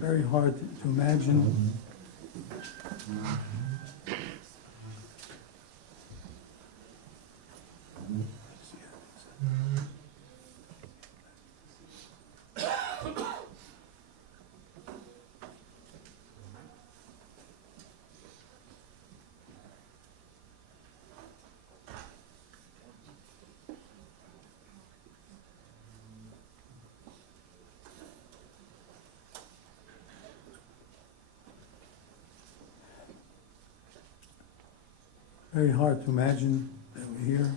Very hard to imagine. Very hard to imagine that we're here.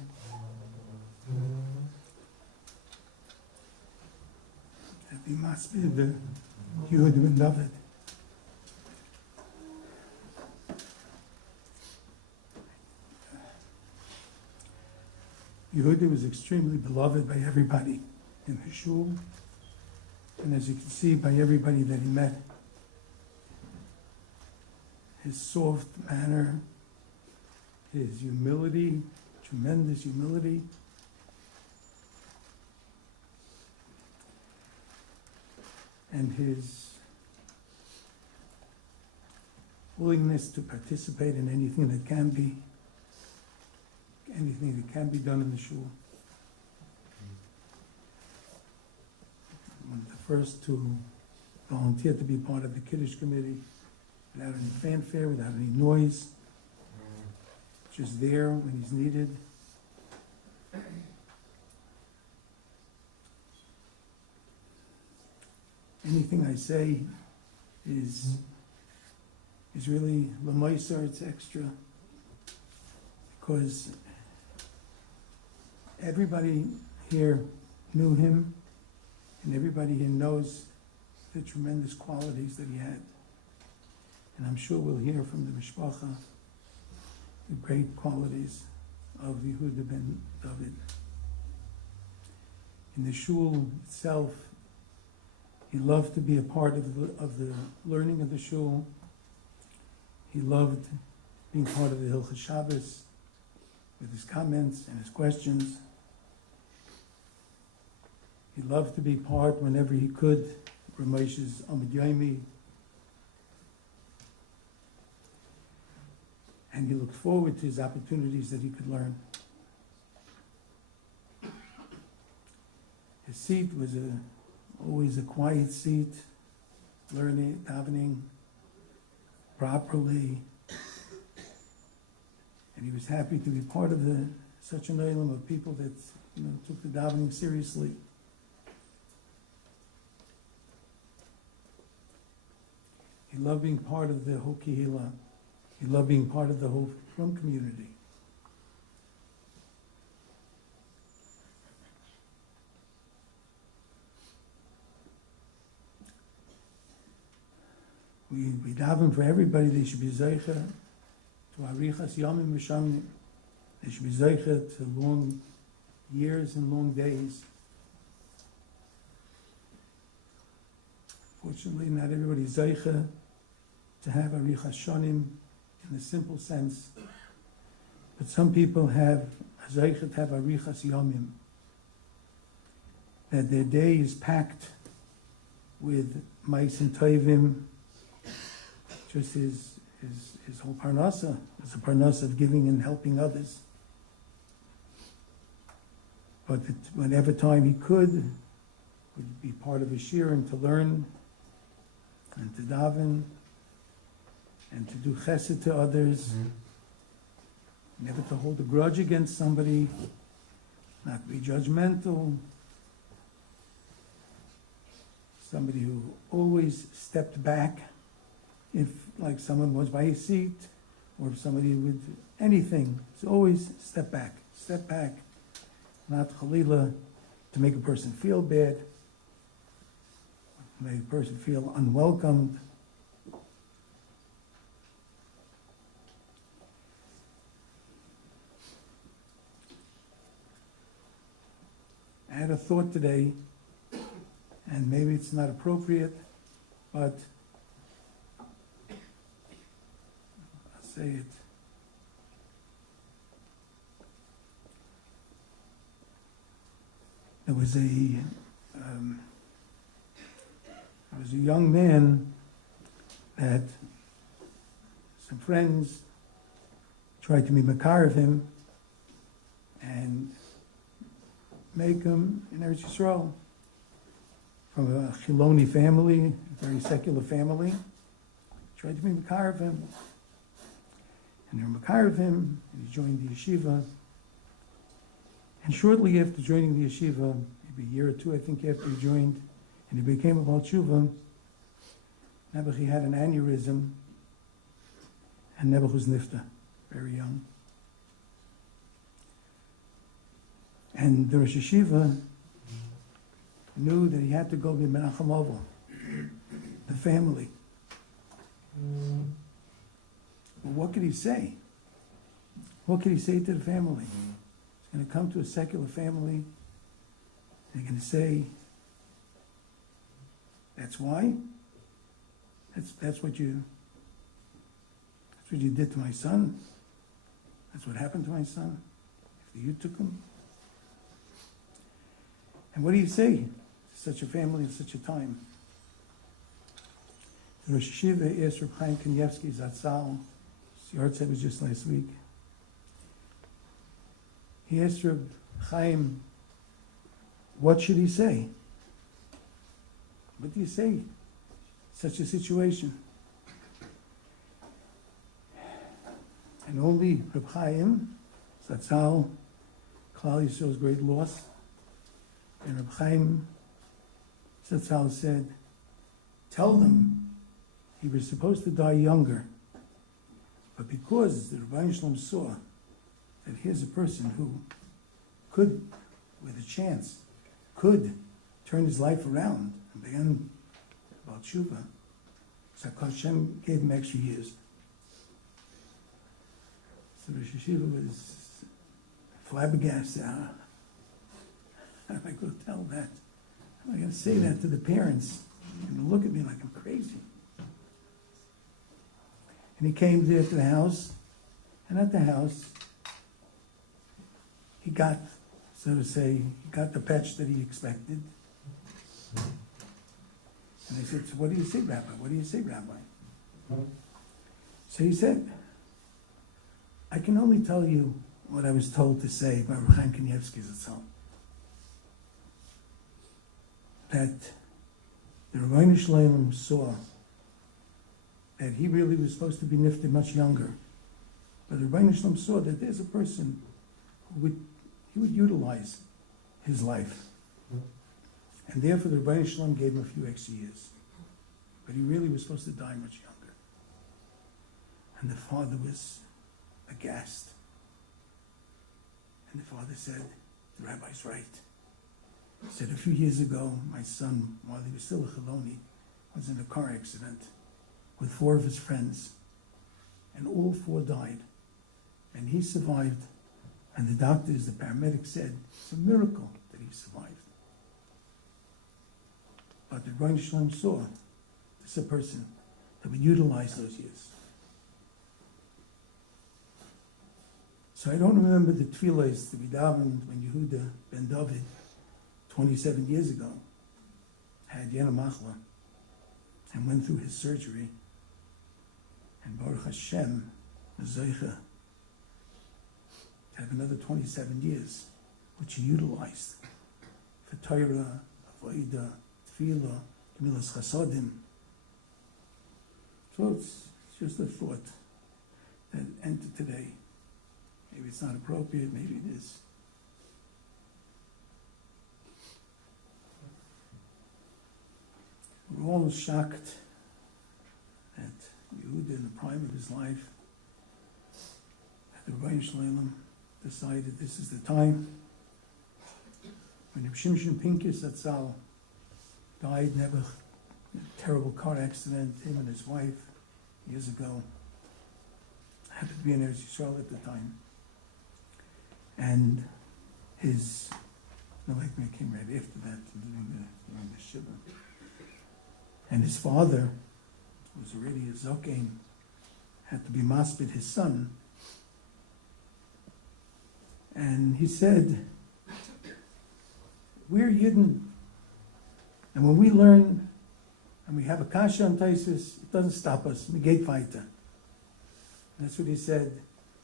That we must be the Yehud ben David. Yehuda was extremely beloved by everybody in the shul, and as you can see by everybody that he met. His soft manner, his humility, tremendous humility, and his willingness to participate in anything that can be done in the shul. One of the first to volunteer to be part of the Kiddush committee without any fanfare, without any noise, just there when he's needed. Anything I say is really l'maisar, it's extra, because everybody here knew him, and everybody here knows the tremendous qualities that he had. And I'm sure we'll hear from the mishpacha the great qualities of Yehuda ben David. In the shul itself, he loved to be a part of the learning of the shul. He loved being part of the Hilchos Shabbos with his comments and his questions. He loved to be part whenever he could, Ramesh's Amid Yomi. And he looked forward to his opportunities that he could learn. His seat was always a quiet seat, learning, davening properly. And he was happy to be part of such an olam of people that took the davening seriously. He loved being part of the whole kehillah. He loved being part of the whole Frum community. we daven for everybody. They should be zeicha to arichas yamim v'shamim. They should be zeicha to long years and long days. Fortunately, not everybody is zeicha to have arichas shanim in the simple sense, but some people have zeicha to have arichas yamim, that their day is packed with mais and tovim. Just his whole parnasa is a parnasa of giving and helping others. But whenever time he could, would be part of a shir and to learn and to daven and to do chesed to others, never to hold a grudge against somebody, not to be judgmental, somebody who always stepped back if like someone was by his seat, or if somebody would anything. It's always step back, not chalila to make a person feel bad, to make a person feel unwelcomed. I had a thought today, and maybe it's not appropriate, but I'll say it. There was a young man that some friends tried to be makar of him and make him in Eretz Yisrael, from a Chiloni family, a very secular family. Tried to be makar of him, and they were makar of him, and he joined the yeshiva. And shortly after joining the yeshiva, maybe a year or two, I think, after he joined, and he became a Baal Tshuva, Nebuch had an aneurysm, and Nebuch was nifta, very young. And the Rosh Yeshiva knew that he had to go to Menachem Oval, the family. Well, what could he say? What could he say to the family? He's going to come to a secular family, they're going to say, that's why? That's what you did to my son? That's what happened to my son? After you took him? And what do you say to such a family at such a time? The Rosh Yeshiva asked Reb Chaim Kanievsky Z'L, his yard set was just last week. He asked Reb Chaim, what should he say? What do you say in such a situation? And only Reb Chaim Z'L, Klal Yisrael's great loss, and Reb Chaim Z'L said, tell them he was supposed to die younger, but because the Rebbeinu Shalom saw that here's a person who could, with a chance, could turn his life around and begin about tshuva, so Hashem gave him extra years. So Rosh Yeshiva was flabbergasted. How am I going to tell that? How am I going to say that to the parents? They're going to look at me like I'm crazy. And he came there to the house, and at the house, he got, so to say, he got the patch that he expected. And they said, so what do you say, Rabbi? What do you say, Rabbi? So he said, I can only tell you what I was told to say by Reb Chaim Kanievsky Z'L, that the Rebbeinu Shalom saw that he really was supposed to be nifted much younger. But the Rebbeinu Shalom saw that there's a person who would utilize his life. And therefore the Rebbeinu Shalom gave him a few extra years. But he really was supposed to die much younger. And the father was aghast. And the father said, the rabbi's right. He said, a few years ago, my son, while he was still a Chaloni, was in a car accident. with 4 of his friends, and all 4 died. And he survived, and the doctors, the paramedics said, it's a miracle that he survived. But the Rebbeinu Shalom saw this is a person that would utilize those years. So I don't remember the tefillahs that we davened when Yehuda ben David, 27 years ago, had Yena Machla and went through his surgery. And Baruch Hashem, Zeicha, to have another 27 years, which he utilized for Torah, Avodah, Tefillah, Gemilas Chasodim. So it's just a thought that entered today. Maybe it's not appropriate, maybe it is. We're all shocked that Yehuda, in the prime of his life, that the Rebbeinu Shalom decided this is the time. When Reb Shimshon Pincus Z'L died, never in a terrible car accident, him and his wife, years ago. I happened to be in Eretz Yisrael at the time. And his, no, like me, came right after that, during the Shiva. And his father, who was already a Zokain, had to be maspid his son. And he said, we're Yidden, and when we learn, and we have a kasha on Taisus, it doesn't stop us, we gate fighter. That's what he said.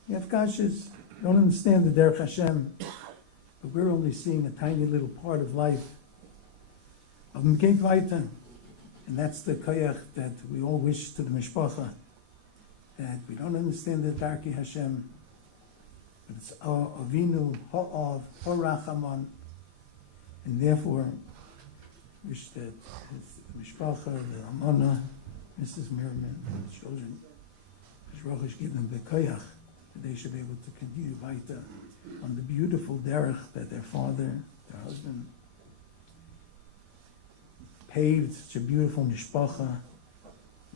You have kashas, you don't understand the Derech Hashem, but we're only seeing a tiny little part of life, of Mgeit Vaita. And that's the koyach that we all wish to the mishpacha, that we don't understand the Darkei Hashem, but it's Avinu Ha'av Ha'Rachamon, and therefore wish that the mishpacha, the Amana, Mrs. Mirman, and the children, Rosh give them the koyach, that they should be able to continue weiter on the beautiful derech that their father, their husband, paved such a beautiful mishpacha,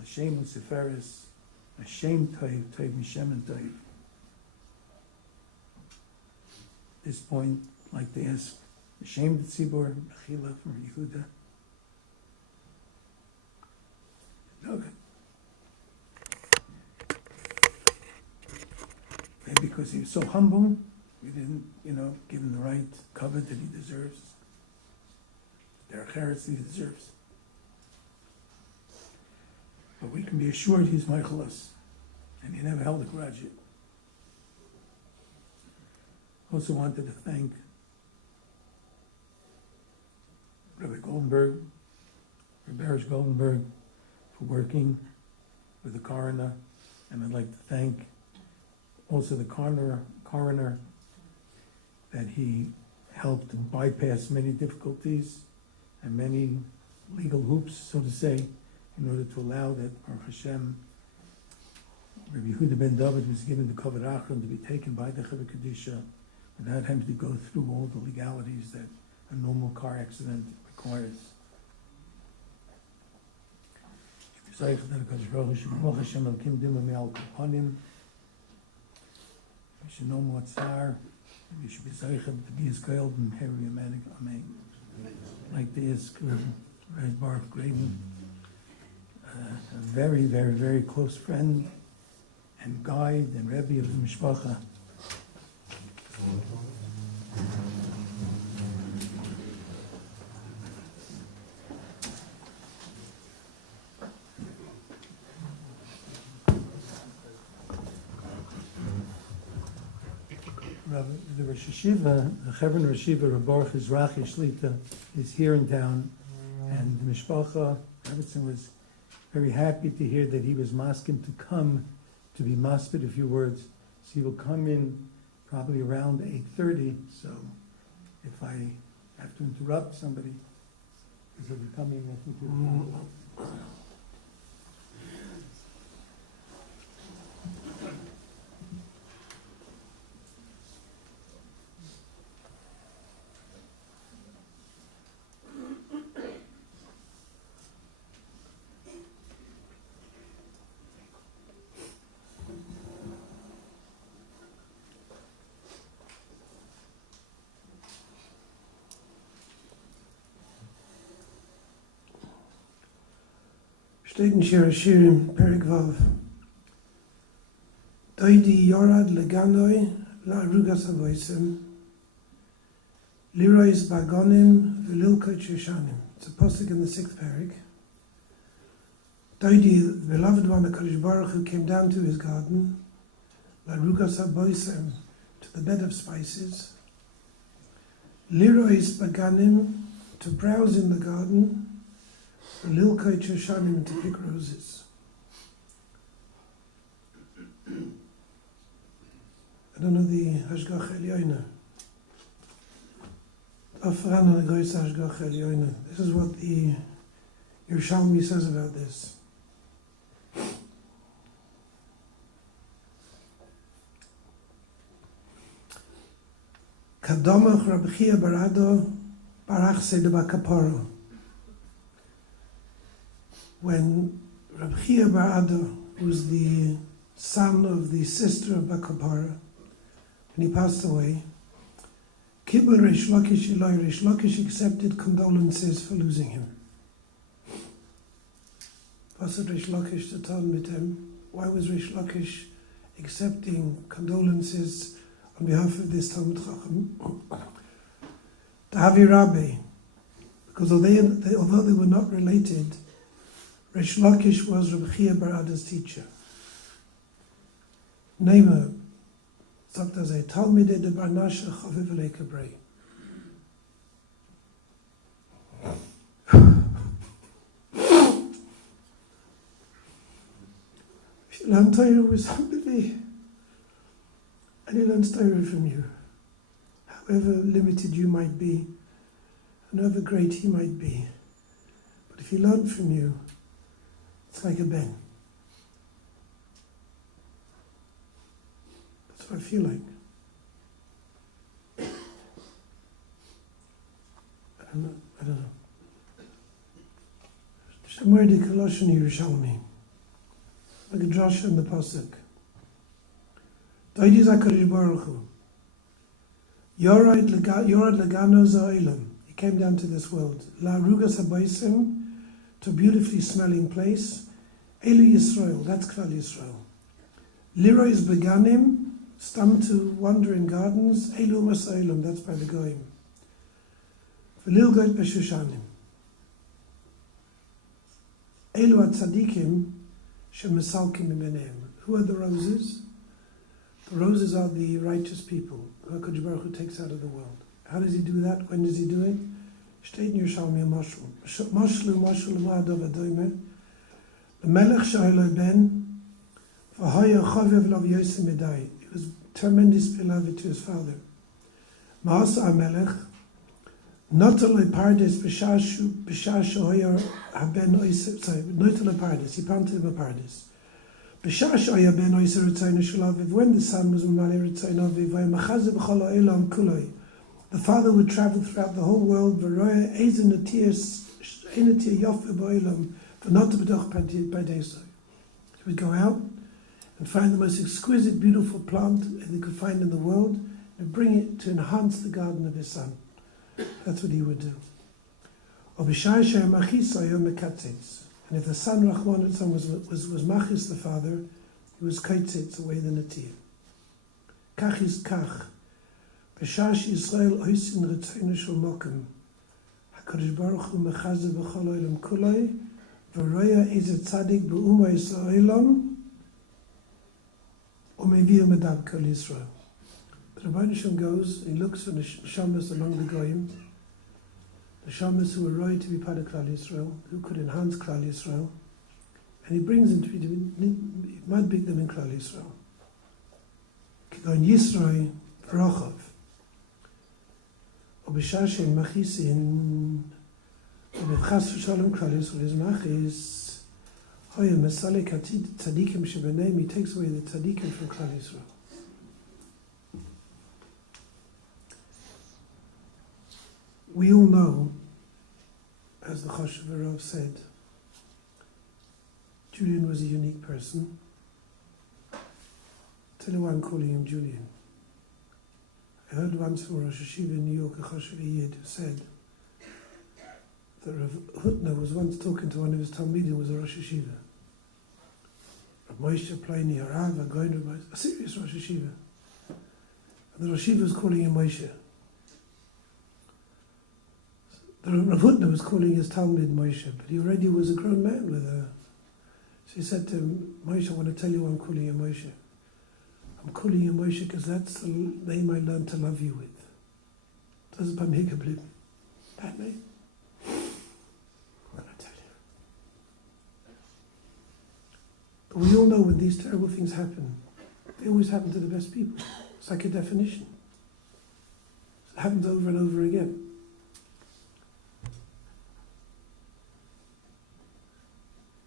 l'shem u'seferis, l'shem toiv, toiv mishem and toiv. At this point, I'd like to ask l'shem tzibur, b'chila from Yehuda. Okay. Maybe because he was so humble, we didn't, give him the right cover that he deserves. Derech Eretz he deserves. But we can be assured he's Miraculous, and he never held a grudge. Also wanted to thank Rabbi Goldenberg, Rabbi Berish Goldenberg, for working with the coroner, and I'd like to thank also the coroner that he helped to bypass many difficulties and many legal hoops, so to say, in order to allow that Baruch Hashem, Rabbi Yehuda ben David was given the Kavod Achron to be taken by the Chevra Kedisha without having to go through all the legalities that a normal car accident requires. We should know more tsar. We should be zeicha to be as gold and heavy amen. Amen. Like this, Red Baruch Graydon, a very, very, very close friend and guide and Rebbe of the Mishpacha. The Rosh Hashiva, the Chevron Rosh Hashiva, Reb Baruch Ezrachi Shlita, is here in town, and the Mishpacha Robertson was very happy to hear that he was masking to come to be maspid a few words. So he will come in probably around 8:30. So if I have to interrupt somebody, because he'll be coming, I think he'll Steht in Cherished, Perik Vav. Doidi yorad leganoi la rugas avoisem. Lirois bagonim velilko cheshanim. It's a posuk in the 6th parak. Doidi, the beloved one, the Kadosh Baruch Hu, came down to his garden, la rugas avoisem, to the bed of spices. Lirois baganim, to browse in the garden. Velilko cheshanim, to pick roses. I don't know the Hashgach Elyoina. This is what the Yerushalmi says about this. Kadomach Rabbi Chia Barado Barach Sedeba Kaporo. When Rabbi Chia Barado, who's the son of the sister of Bakapara, when he passed away, Kibbul Reish Lakish Eloi, Reish Lakish accepted condolences for losing him. Pasad Reish Lakish to tell him, why was Reish Lakish accepting condolences on behalf of this Talmud Chacham? The Havi Rabbi, because although they were not related, Reish Lakish was Rabbi Chia Barado's teacher. Neymar, sagt er, Talmide de Barnasha Chaviv Leikabrei. If you learn Torah with somebody, and he learns Torah from you, however limited you might be, and however great he might be, but if he learned from you, it's like a ben. That's what I feel like. I don't know. Shemar di Koloshin Yerushalmi. Like a drasha in the pasuk. Doidi Zakadosh Baruch Hu. Yorad Legano Z'Olam. He came down to this world. La Rugas Habaysim, to a beautifully smelling place. Elu Yisrael, that's Klal Yisrael. Lirois Beganim, stam to wander in gardens. Elu Mas'olam, that's by the Goyim. V'lil Goyt B'Shushanim. Elu Atzadikim, Shemesalkim Imeneim. Who are the roses? The roses are the righteous people who HaKadosh Baruch Hu takes out of the world. How does he do that? When does he do it? Steht in Yerushalmi Mashlu. Mashlu Ma'adov Adoime. The Melech Sha'oloi Ben, V'haya Chavev Lav Yosem Medai. He was tremendous beloved to his father. Ma'asa HaMelech, Notaloi Pardes B'shah Shohaya Haben Oiser, sorry, Notaloi Pardes, he planted him a Pardes. B'shah Shohaya Ben Oiser Ritzayin Shalaviv, when the son was Mamali Ritzayin Aviv, V'yamachaze B'chol Ha'elam Kuloi. The father would travel throughout the whole world, V'roya Ezen Atias, Enatia Yofe B'olam, V'nota B'doch B'deisoi. He would go out and find the most exquisite, beautiful plant that he could find in the world and bring it to enhance the garden of his son. That's what he would do. And if the son, Rahman was machis the father, he was kaitzitz away the natir. Kach is kach. B'shash Yisrael oisin retzayna shel mokem. HaKadosh Baruch Hu mechaze b'chol olam kuloi. V'roya eze tzadik b'uma Yisraelam. U'mevir medab kol Yisrael. The Rebbeinu Shem goes, he looks for the shamas among the goyim, the shamas who were right to be part of Klal Yisrael, who could enhance Klal Yisrael, and he brings them to be, he might beat them in Klal Yisrael. Kigon Yisroi Rochav. Obishashin Machisin, Obivchas Shalom Klal Yisrael is Machis, Hoya Mesalik Tzadikim Shebeneim, he takes away the Tzadikim from Klal Yisrael. We all know, as the Choshev Rav said, Julian was a unique person. Tell you why I'm calling him Julian. I heard once from Rosh Hashiva in New York, a Choshev Yid, who said, that Rav Hutner was once talking to one of his Talmidim, who was a Rosh Hashiva. Rav Moshe Pliny, a Rav, a serious Rosh Hashiva. And the Rosh Hashiva was calling him Moshe. The Rav Hutner was calling his Talmid Moshe, but he already was a grown man with a... So he said to him, Moshe, I want to tell you why I'm calling you Moshe. I'm calling you Moshe because that's the name I learned to love you with. Das ist bei mir geblieben. That name. What I tell you. But we all know when these terrible things happen, they always happen to the best people. It's like a definition. It happens over and over again.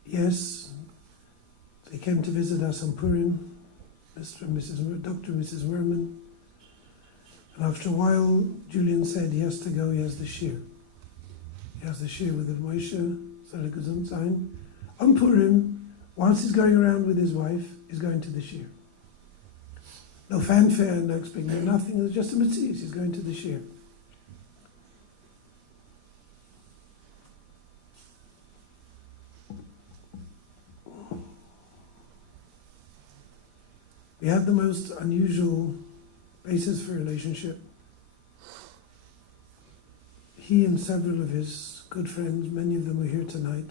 Yes, they came to visit us on Purim, Dr. and Mrs. Mirman. And after a while, Julian said he has to go, he has the shir. He has the shir with the Moshe, Z'L gesund sein. On Purim, whilst he's going around with his wife, he's going to the shir. No fanfare, no expectation, no nothing, it's just a mitzvah, he's going to the shir. We had the most unusual basis for a relationship. He and several of his good friends, many of them are here tonight,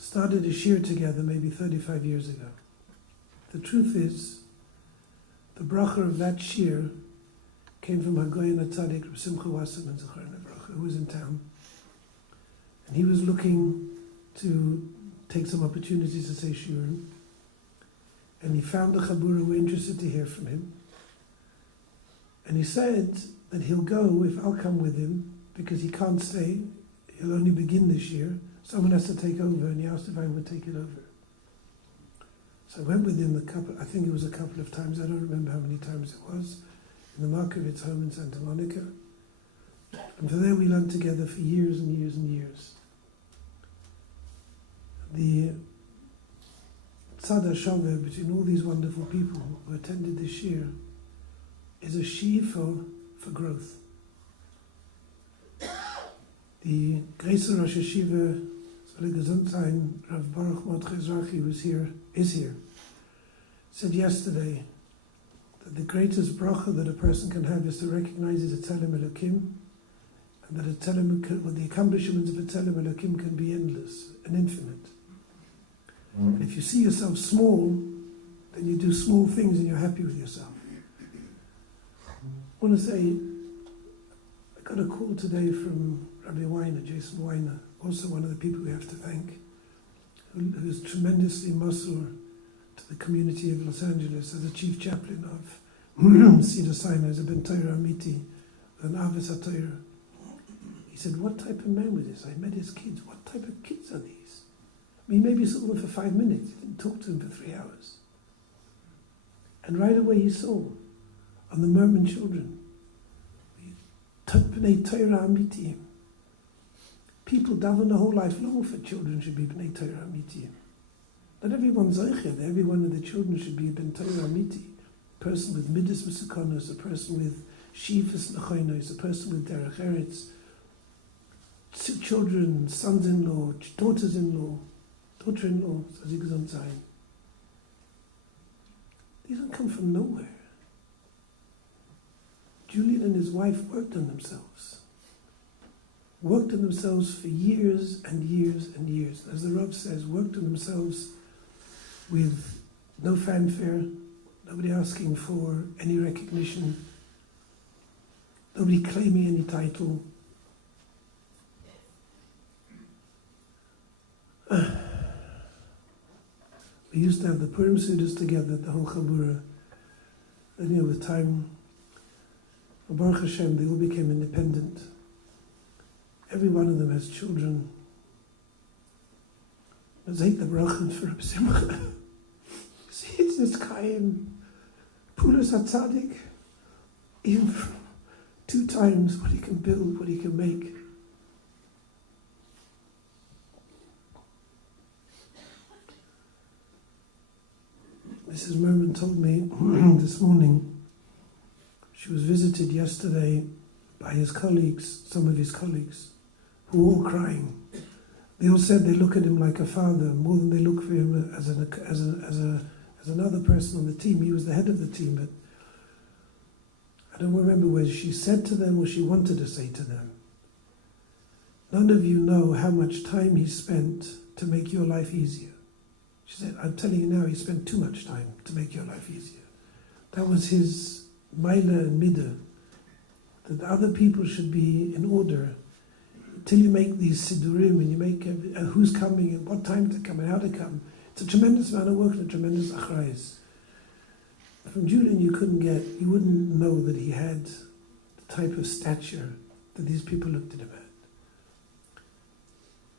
started a shir together maybe 35 years ago. The truth is, the bracha of that shir came from Hagoyin HaTzadik, Reb Simcha Wasserman Z'l, who was in town. And he was looking to take some opportunities to say shiurim. And he found a chabura who were interested to hear from him. And he said that he'll go if I'll come with him, because he can't stay. He'll only begin this year. Someone has to take over, and he asked if I would take it over. So I went with him I think it was a couple of times, I don't remember how many times it was, in the Markovitz home in Santa Monica. And from there we learned together for years and years and years. The Tzad HaShover between all these wonderful people who attended this year is a she'ifah for growth. The Greiser Rosh Hashiva, Z'L gesund sein, Rav Baruch Mordechai Zrachi is here, said yesterday that the greatest bracha that a person can have is to recognize his Etzelem Elokim, and that the accomplishments of Etzelem Elokim can be endless and infinite. And if you see yourself small, then you do small things and you're happy with yourself. I want to say, I got a call today from Rabbi Weiner, Jason Weiner, also one of the people we have to thank, who's tremendously masur to the community of Los Angeles as the chief chaplain of Cedar Sinai, as a Ben Torah Amiti, an Avis HaTorah. He said, what type of man was this? I met his kids. What type of kids are these? I mean, maybe he saw them for 5 minutes. He didn't talk to them for 3 hours. And right away he saw on the Mirman children, B'nei Torah Amitiyim. People daven the whole life long for children should be B'nei Torah Amitiyim. Not everyone's zeicher. Every one of the children should be a Ben Torah Amiti. A person with Midas Misakonos, a person with Shifas Nechonos, a person with Derech Eretz, children, sons-in-law, daughters-in-law, daughter-in-law, Z'L gesund sein. These don't come from nowhere. Julian and his wife worked on themselves. Worked on themselves for years and years and years. As the Rav says, worked on themselves with no fanfare, nobody asking for any recognition, nobody claiming any title. We used to have the Purim Sudas together, the whole Chabura. Then, with time, Baruch Hashem, they all became independent. Every one of them has children. Zayt the Brachon for Reb Simcha. See, it's this Kaim, Pulas HaTzadik, even from 2 times what he can build, what he can make. Mrs. Mirman told me this morning, she was visited yesterday by by his colleagues, some of his colleagues, who were all crying. They all said they look at him like a father more than they look for him as another person on the team. He was the head of the team, but I don't remember whether she said to them or she wanted to say to them, none of you know how much time he spent to make your life easier. She said, I'm telling you now, he spent too much time to make your life easier. That was his Maila and Mida, that other people should be in order till you make these Sidurim and you make who's coming and what time to come and how to come. It's a tremendous amount of work and a tremendous achrayus. From Julian you wouldn't know that he had the type of stature that these people looked at him at.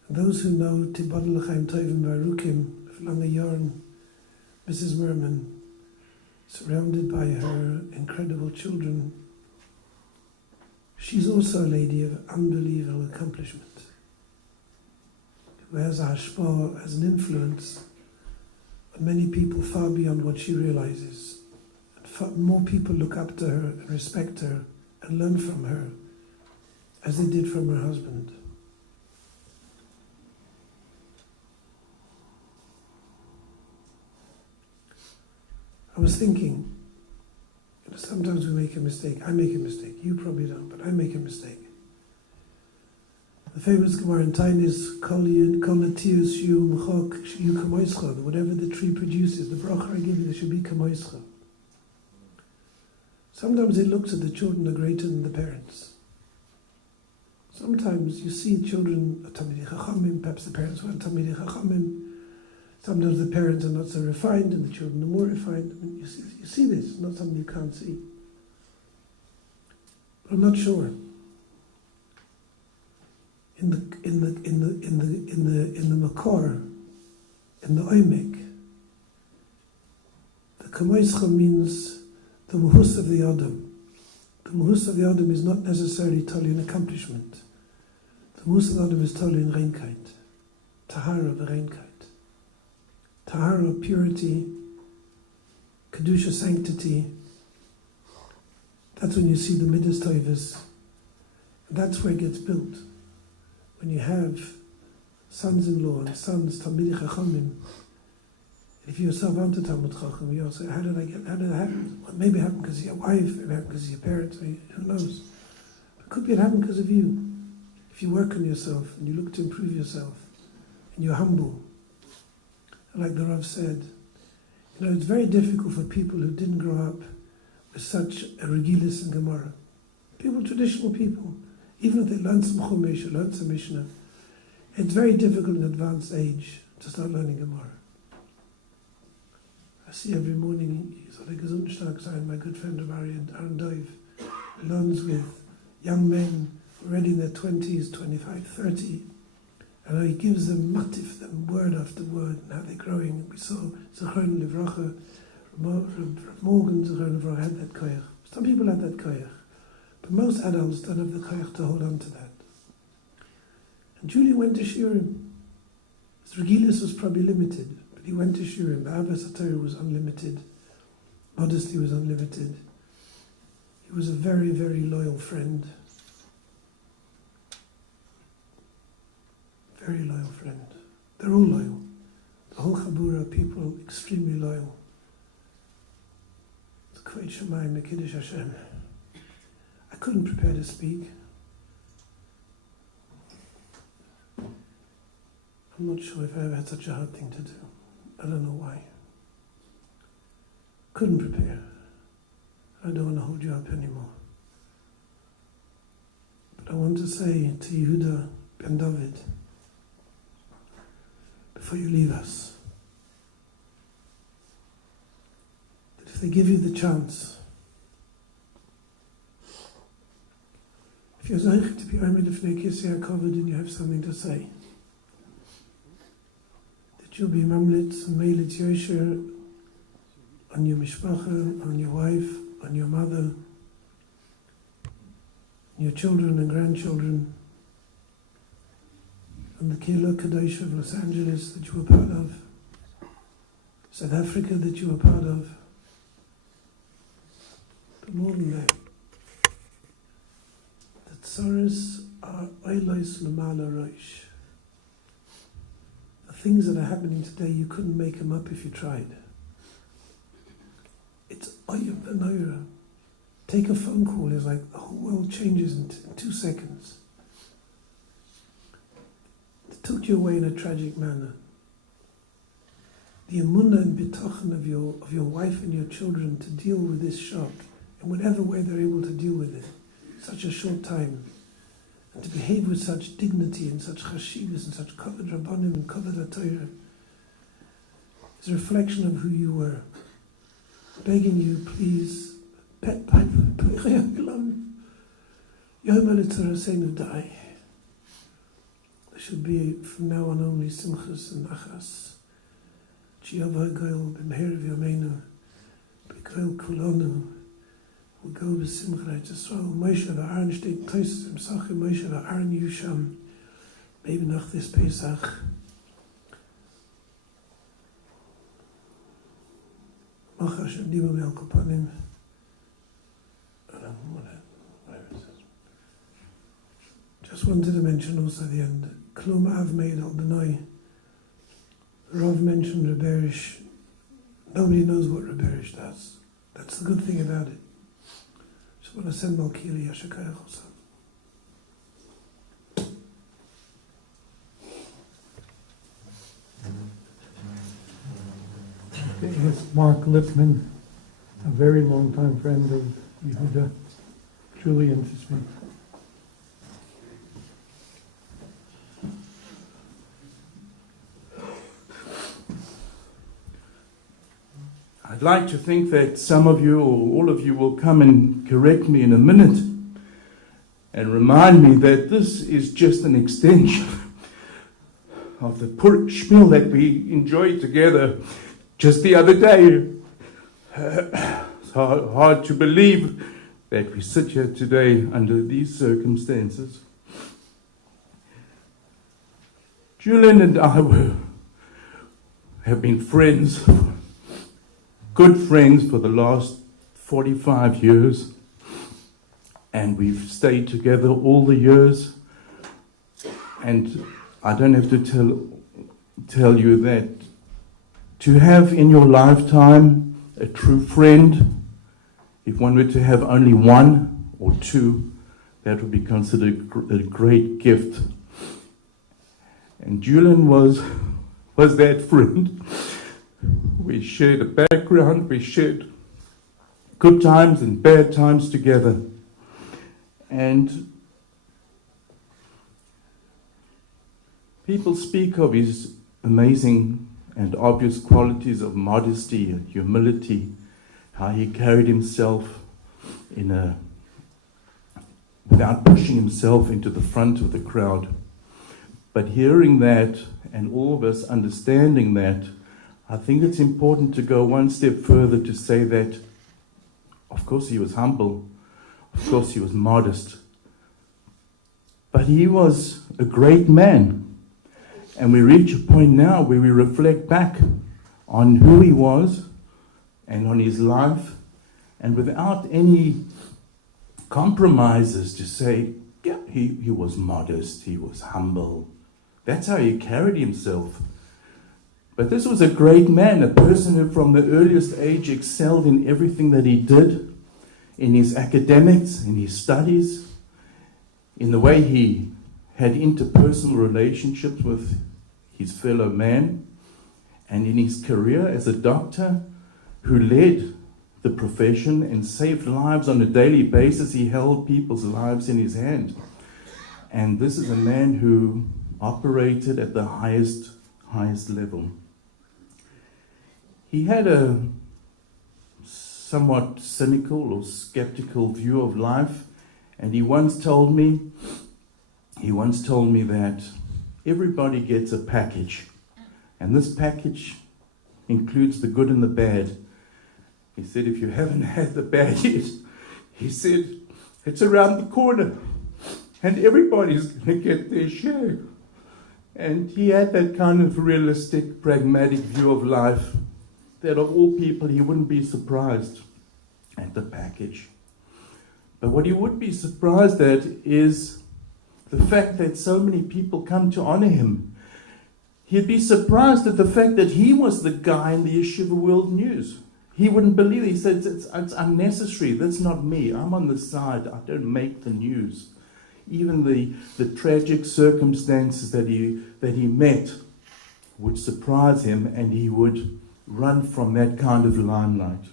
And those who know Tibad L'chaim Tovim Baruchim, Lange Yorn, Mrs. Mirman, surrounded by her incredible children, she's also a lady of unbelievable accomplishment, who has a hashpah, as an influence on many people far beyond what she realizes. And far more people look up to her and respect her and learn from her, as they did from her husband. I was thinking, sometimes we make a mistake. I make a mistake. You probably don't, but I make a mistake. The famous Gemara in Tain is Kol natius shiu mechok shiu kamoischa. Whatever the tree produces, the bracha I give you, there should be kamoischa. Sometimes it looks at the children are greater than the parents. Sometimes you see children are Talmidei Chachamim, perhaps the parents weren't Talmidei Chachamim. Sometimes the parents are not so refined and the children are more refined. I mean, you see this, it's not something you can't see. But I'm not sure. In the makor, in the oimek, the kamoischa means the muhus of the adam. The muhus of the adam is not necessarily totally an accomplishment. The muhus of the adam is totally in reinkeit, tahara of reinkeit. Tahara, purity, kedusha, sanctity. That's when you see the midas tovas. That's where it gets built. When you have sons-in-law and sons Talmidei Chachamim, if you yourself aren't a Talmud Chacham, you also, how did that happen? Well, maybe it happened because of your wife, maybe it happened because of your parents, who knows? It could be it happened because of you. If you work on yourself and you look to improve yourself and you're humble, like the Rav said, it's very difficult for people who didn't grow up with such a regilis and Gemara. People, traditional people, even if they learn some Chumash or learn some Mishnah, it's very difficult in advanced age to start learning Gemara. I see every morning, my good friend Aaron Dove learns with young men already in their 20s, 25, 30, and he gives them matif, them word after word, and how they're growing. We saw Zechron Livracha, Rav Morgan Zechron Livracha had that koyach. Some people have that koyach, but most adults don't have the koyach to hold on to that. And Julian went to Shiurim. His regilis was probably limited, but he went to Shiurim. The Avas HaTorah was unlimited. Modesty was unlimited. He was a very, very loyal friend. Very loyal friend. They're all loyal. The whole Chabura, people extremely loyal. It's Kveit Shemayim, the Kiddush Hashem. I couldn't prepare to speak. I'm not sure if I ever had such a hard thing to do. I don't know why. Couldn't prepare. I don't want to hold you up anymore. But I want to say to Yehuda ben David, before you leave us, that if they give you the chance, if you're Zeich to be Omed Lefnei Kisei HaKavod and you have something to say, that you'll be Mamlitz and Meilitz Yosher on your mishpacha, on your wife, on your mother, your children and grandchildren, and the Kehillah Kadosh of Los Angeles that you were part of, South Africa that you were part of, but more than that, Tsaris are oilos lamala roish. The things that are happening today, you couldn't make them up if you tried. It's oyim v'noira. Take a phone call, it's like the whole world changes in 2 seconds. It took you away in a tragic manner. The emunah and bitachon of your wife and your children to deal with this shock in whatever way they're able to deal with it in such a short time, and to behave with such dignity and such chashivas and such kavod rabbanim and kavod HaTorah is a reflection of who you were. Begging you, please, pet pipe, die. There should be from now on only simchas and achas. Chiyav ha'goyel b'meher v'yameinu b'goyel kulonu v'go b'simcha Yisrael Moshe v'Aaron steht Tosis im Sache Moshe v'Aaron Yusham maybe nach this Pesach Mach Hashem Dima Me'al Kopanim just wanted to mention also at the end Klum Av Meid Al B'nai. Rav mentioned Reberish. Nobody knows what Reberish does. That's the good thing about it. Just want to send Malkili Yashakayach also. It's Mark Lipman, a very long-time friend of Yehuda, Julian to speak. I'd like to think that some of you or all of you will come and correct me in a minute and remind me that this is just an extension of the Purim Shmil that we enjoyed together just the other day. It's hard to believe that we sit here today under these circumstances. Julian and I have been friends, good friends for the last 45 years, and we've stayed together all the years. And I don't have to tell you that to have in your lifetime a true friend, if one were to have only one or two, that would be considered a great gift. And Julian was that friend. We shared a background, we shared good times and bad times together. And people speak of his amazing and obvious qualities of modesty and humility, how he carried himself without pushing himself into the front of the crowd. But hearing that, and all of us understanding that, I think it's important to go one step further to say that, of course, he was humble, of course, he was modest, but he was a great man. And we reach a point now where we reflect back on who he was and on his life, and without any compromises to say, yeah, he was modest, he was humble. That's how he carried himself. But this was a great man, a person who from the earliest age excelled in everything that he did, in his academics, in his studies, in the way he had interpersonal relationships with his fellow man, and in his career as a doctor who led the profession and saved lives on a daily basis. He held people's lives in his hand. And this is a man who operated at the highest level. He had a somewhat cynical or skeptical view of life, and he once told me that everybody gets a package, and this package includes the good and the bad. He said, if you haven't had the bad yet, he said, it's around the corner, and everybody's going to get their share. And he had that kind of realistic, pragmatic view of life, that of all people, he wouldn't be surprised at the package. But what he would be surprised at is the fact that so many people come to honor him. He'd be surprised at the fact that he was the guy in the Yeshiva World News. He wouldn't believe it. He said, it's unnecessary. That's not me. I'm on the side. I don't make the news. Even the tragic circumstances that he met would surprise him, and he would run from that kind of limelight.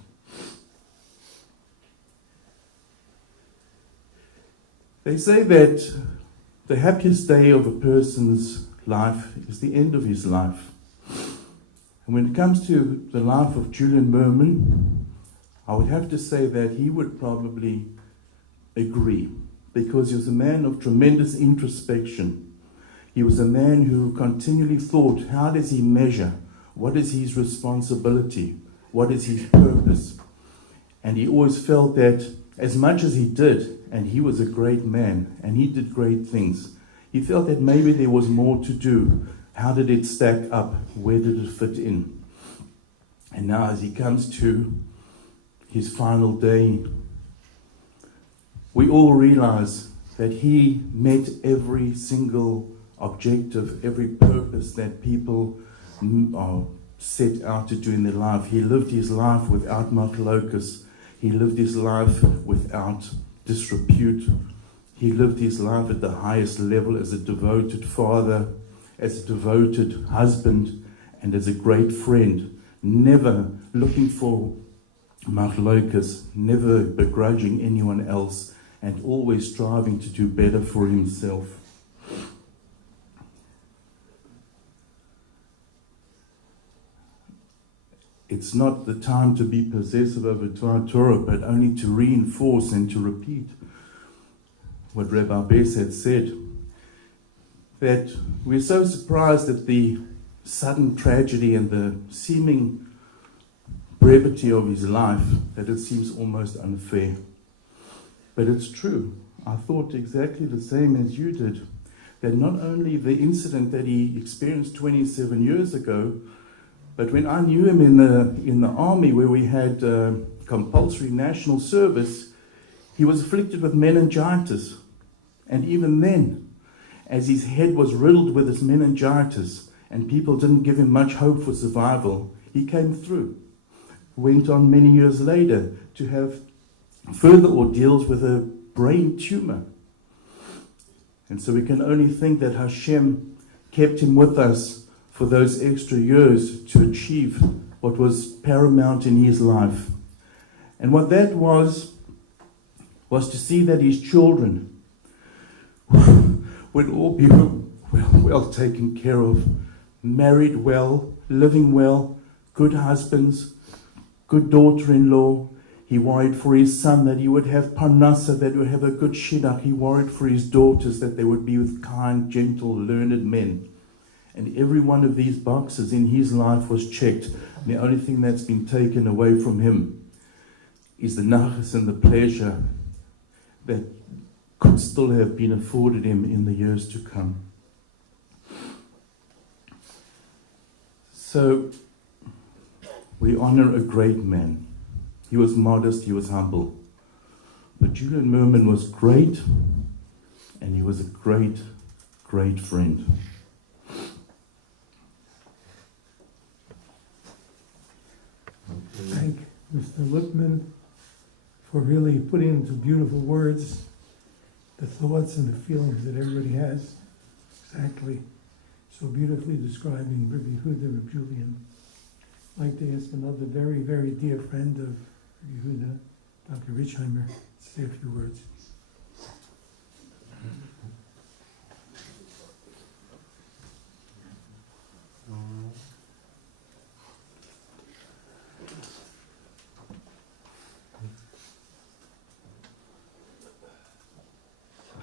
They say that the happiest day of a person's life is the end of his life. And when it comes to the life of Julian Mirman, I would have to say that he would probably agree, because he was a man of tremendous introspection. He was a man who continually thought, how does he measure? What is his responsibility? What is his purpose? And he always felt that as much as he did, and he was a great man, and he did great things, he felt that maybe there was more to do. How did it stack up? Where did it fit in? And now as he comes to his final day, we all realize that he met every single objective, every purpose that people set out to do in their life. He lived his life without Miraculous. He lived his life without disrepute. He lived his life at the highest level as a devoted father, as a devoted husband, and as a great friend, never looking for Miraculous, never begrudging anyone else, and always striving to do better for himself. It's not the time to be possessive over Torah, but only to reinforce and to repeat what Rabbi Bess had said, that we're so surprised at the sudden tragedy and the seeming brevity of his life that it seems almost unfair. But it's true. I thought exactly the same as you did, that not only the incident that he experienced 27 years ago, but when I knew him in the army, where we had compulsory national service, he was afflicted with meningitis. And even then, as his head was riddled with this meningitis and people didn't give him much hope for survival, he came through. Went on many years later to have further ordeals with a brain tumor. And so we can only think that Hashem kept him with us for those extra years to achieve what was paramount in his life. And what that was to see that his children would all be well taken care of, married well, living well, good husbands, good daughter-in-law. He worried for his son that he would have parnasa, that he would have a good shidduch. He worried for his daughters that they would be with kind, gentle, learned men. And every one of these boxes in his life was checked. And the only thing that's been taken away from him is the nachas and the pleasure that could still have been afforded him in the years to come. So, we honor a great man. He was modest, he was humble. But Julian Mirman was great, and he was a great, great friend. Thank Mr. Lippman for really putting into beautiful words the thoughts and the feelings that everybody has. Exactly. So beautifully describing Rabbi Yehuda and Julian. I'd like to ask another very, very dear friend of Rabbi Yehuda, Dr. Richheimer, to say a few words.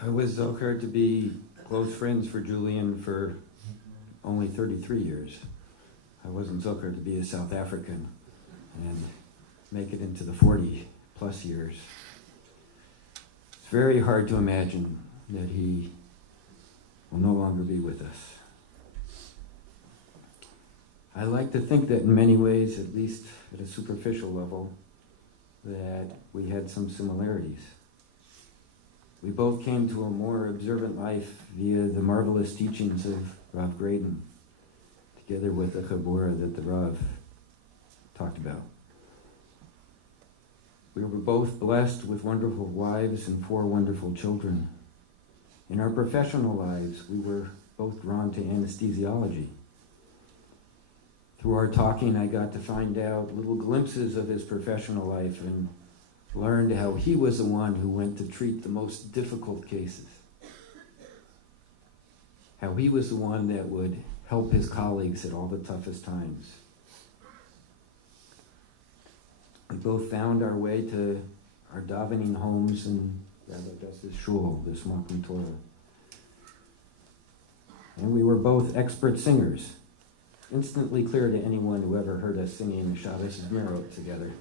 I was zocher to be close friends for Julian for only 33 years. I wasn't zocher to be a South African and make it into the 40 plus years. It's very hard to imagine that he will no longer be with us. I like to think that in many ways, at least at a superficial level, that we had some similarities. We both came to a more observant life via the marvelous teachings of Rav Graydon, together with the Chabura that the Rav talked about. We were both blessed with wonderful wives and 4 wonderful children. In our professional lives, we were both drawn to anesthesiology. Through our talking, I got to find out little glimpses of his professional life and learned how he was the one who went to treat the most difficult cases. How he was the one that would help his colleagues at all the toughest times. We both found our way to our davening homes in Rabbi Justice Shul, the Smokum Torah. And we were both expert singers, instantly clear to anyone who ever heard us singing the Shabbos Merot together.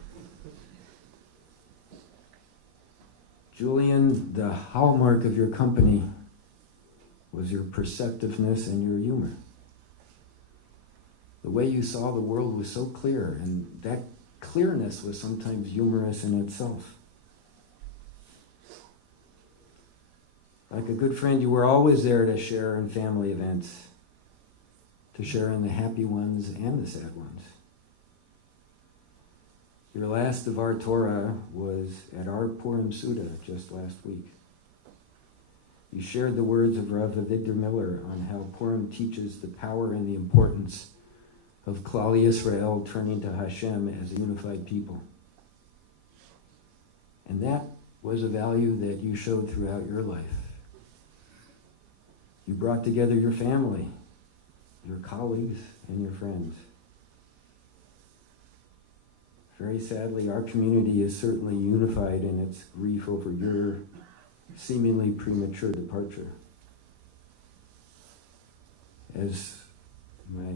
Julian, the hallmark of your company was your perceptiveness and your humor. The way you saw the world was so clear, and that clearness was sometimes humorous in itself. Like a good friend, you were always there to share in family events, to share in the happy ones and the sad ones. Your last of our Torah was at our Purim Suda just last week. You shared the words of Rav Avigdor Miller on how Purim teaches the power and the importance of Klal Yisrael turning to Hashem as a unified people. And that was a value that you showed throughout your life. You brought together your family, your colleagues, and your friends. Very sadly, our community is certainly unified in its grief over your seemingly premature departure. As my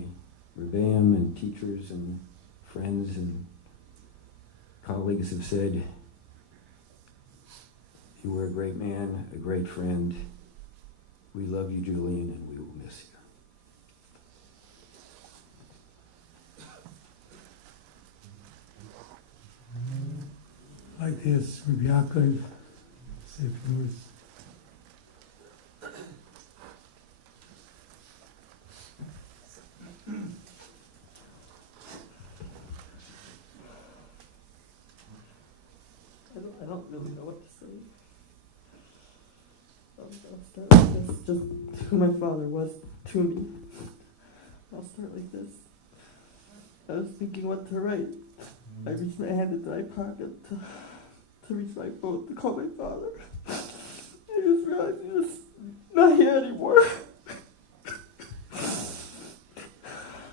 Rebbeim and teachers and friends and colleagues have said, you were a great man, a great friend. We love you, Julian, and we will miss you. Like this, Rabbi Yaakov, say a few words. I don't really know what to say. I'll start like this, just who my father was to me. I'll start like this. I was thinking what to write. I reached my hand into my pocket to reach my phone to call my father. I just realized he was not here anymore.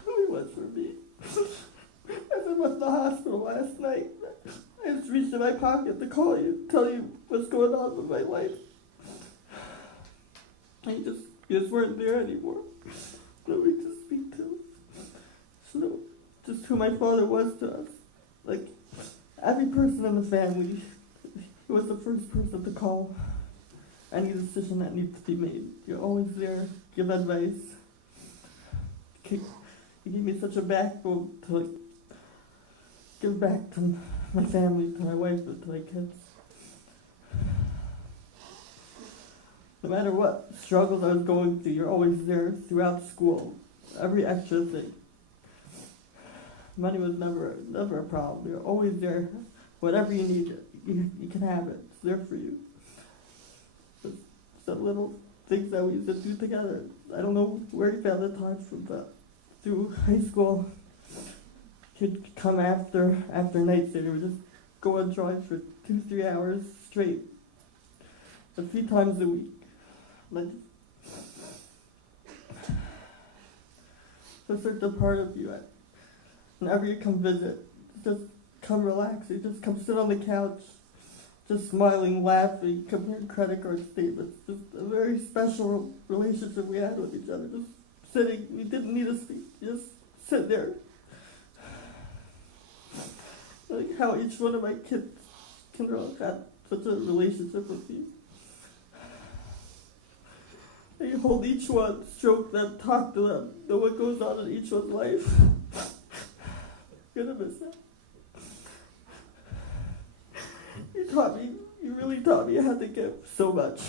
Who he was for me. As I left the hospital last night, I just reached in my pocket to call you, tell you what's going on with my life. And you just weren't there anymore. Nobody to speak to. So, just who my father was to us. Like, every person in the family, he was the first person to call any decision that needs to be made. You're always there, give advice. You gave me such a backbone to, like, give back to my family, to my wife, and to my kids. No matter what struggles I was going through, you're always there throughout school. Every extra thing. Money was never a problem. You're always there. Whatever you need, you can have it. It's there for you. It's the little things that we used to do together. I don't know where he found the time from that. Through high school, he'd come after nights and we would just go on drives for 2-3 hours straight. A few times a week. Like, so such a part of you. Whenever you come visit, just come relax. You just come sit on the couch, just smiling, laughing, comparing credit card statements. Just a very special relationship we had with each other. Just sitting, we didn't need to speak. Just sit there. Like how each one of my kids can have such a relationship with you. You hold each one, stroke them, talk to them, know what goes on in each one's life. You're gonna miss that. You taught me You really taught me how to give so much.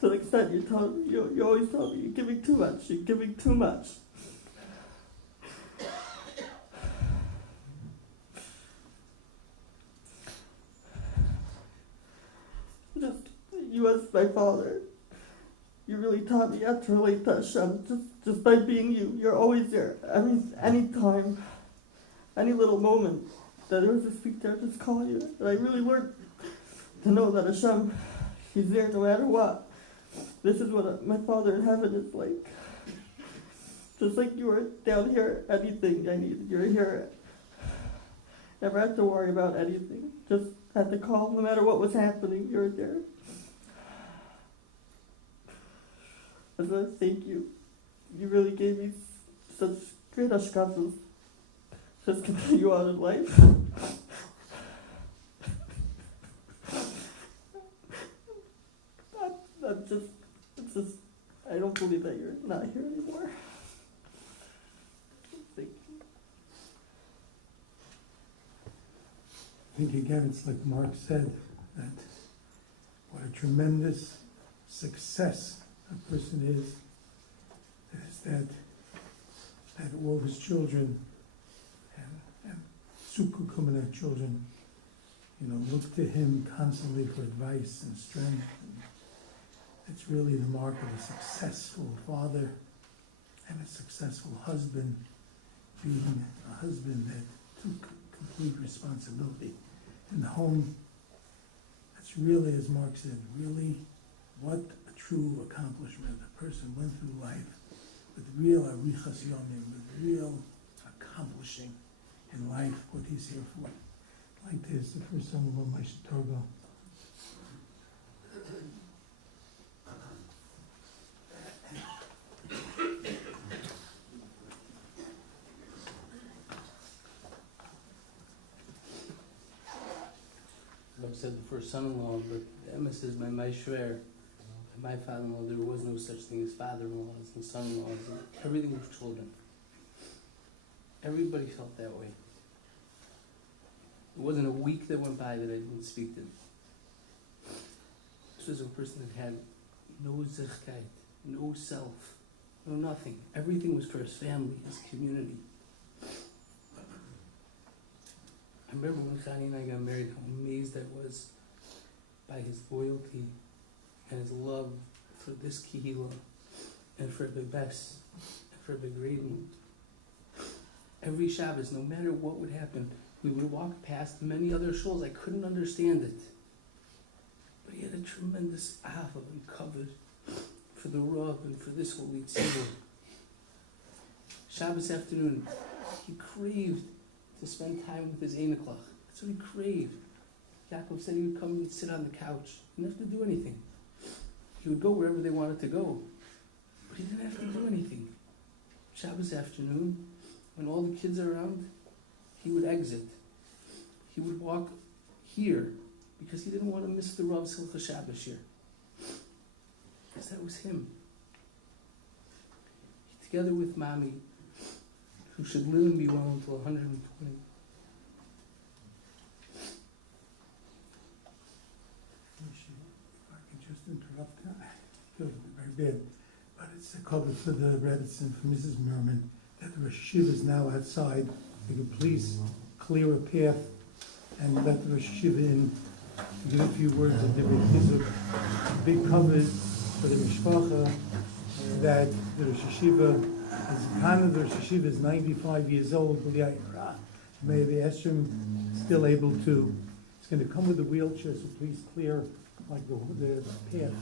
To the extent you always told me, you're giving too much, you're giving too much. Just, you as my father, you really taught me how to relate to Hashem, just by being you. You're always there. Any time, any little moment that there was to speak there, just call you. And I really learned to know that Hashem, He's there no matter what. This is what my Father in heaven is like. Just like you were down here, anything I need, you're here. Never had to worry about anything. Just had to call, no matter what was happening, you're there. I just want to thank you. You really gave me such great ashkafas. Just continue on in life. It's just, I don't believe that you're not here anymore. Thank you. I think again, it's like Mark said, that what a tremendous success a person is that all his children and Sukukumana children, look to him constantly for advice and strength. And it's really the mark of a successful father and a successful husband, being a husband that took complete responsibility in the home. That's really, as Mark said, really what a true accomplishment. A person went through life with real arichas yomim, with real accomplishing in life what he's here for. Like this, the first son of Moshe Torgo. I've said the first son-in-law, but the emes is my shver. My father-in-law, there was no such thing as father-in-laws and son-in-laws. Everything was children. Everybody felt that way. It wasn't a week that went by that I didn't speak to them. This was a person that had no zichkeit, no self, no nothing. Everything was for his family, his community. I remember when Chani and I got married, how amazed I was by his loyalty and his love for this kihila and for the best and for the grading. Every Shabbos, no matter what would happen, we would walk past many other shuls. I couldn't understand it. But he had a tremendous ahava and covered for the Rav and for this holy tzibur. Shabbos afternoon, he craved to spend time with his Einiklach. That's what he craved. Yaakov said he would come and sit on the couch. He didn't have to do anything. He would go wherever they wanted to go. But he didn't have to do anything. Shabbos afternoon, when all the kids are around, he would exit. He would walk here because he didn't want to miss the Rav Simcha Shabbos here. Because that was him. Together with Mami, who should live and be well until 120. If I could just interrupt, I feel very bad, but it's a cover for the Reddits and for Mrs. Mirman that the Rosh Hashiva is now outside. If you could please clear a path and let the Rosh Hashiva in to give a few words of the big cover for the Mishpacha that the Rosh Hashiva the Rosh Hashiva is 95 years old. May the Esrim still able to. It's going to come with a wheelchair, so please clear like the path.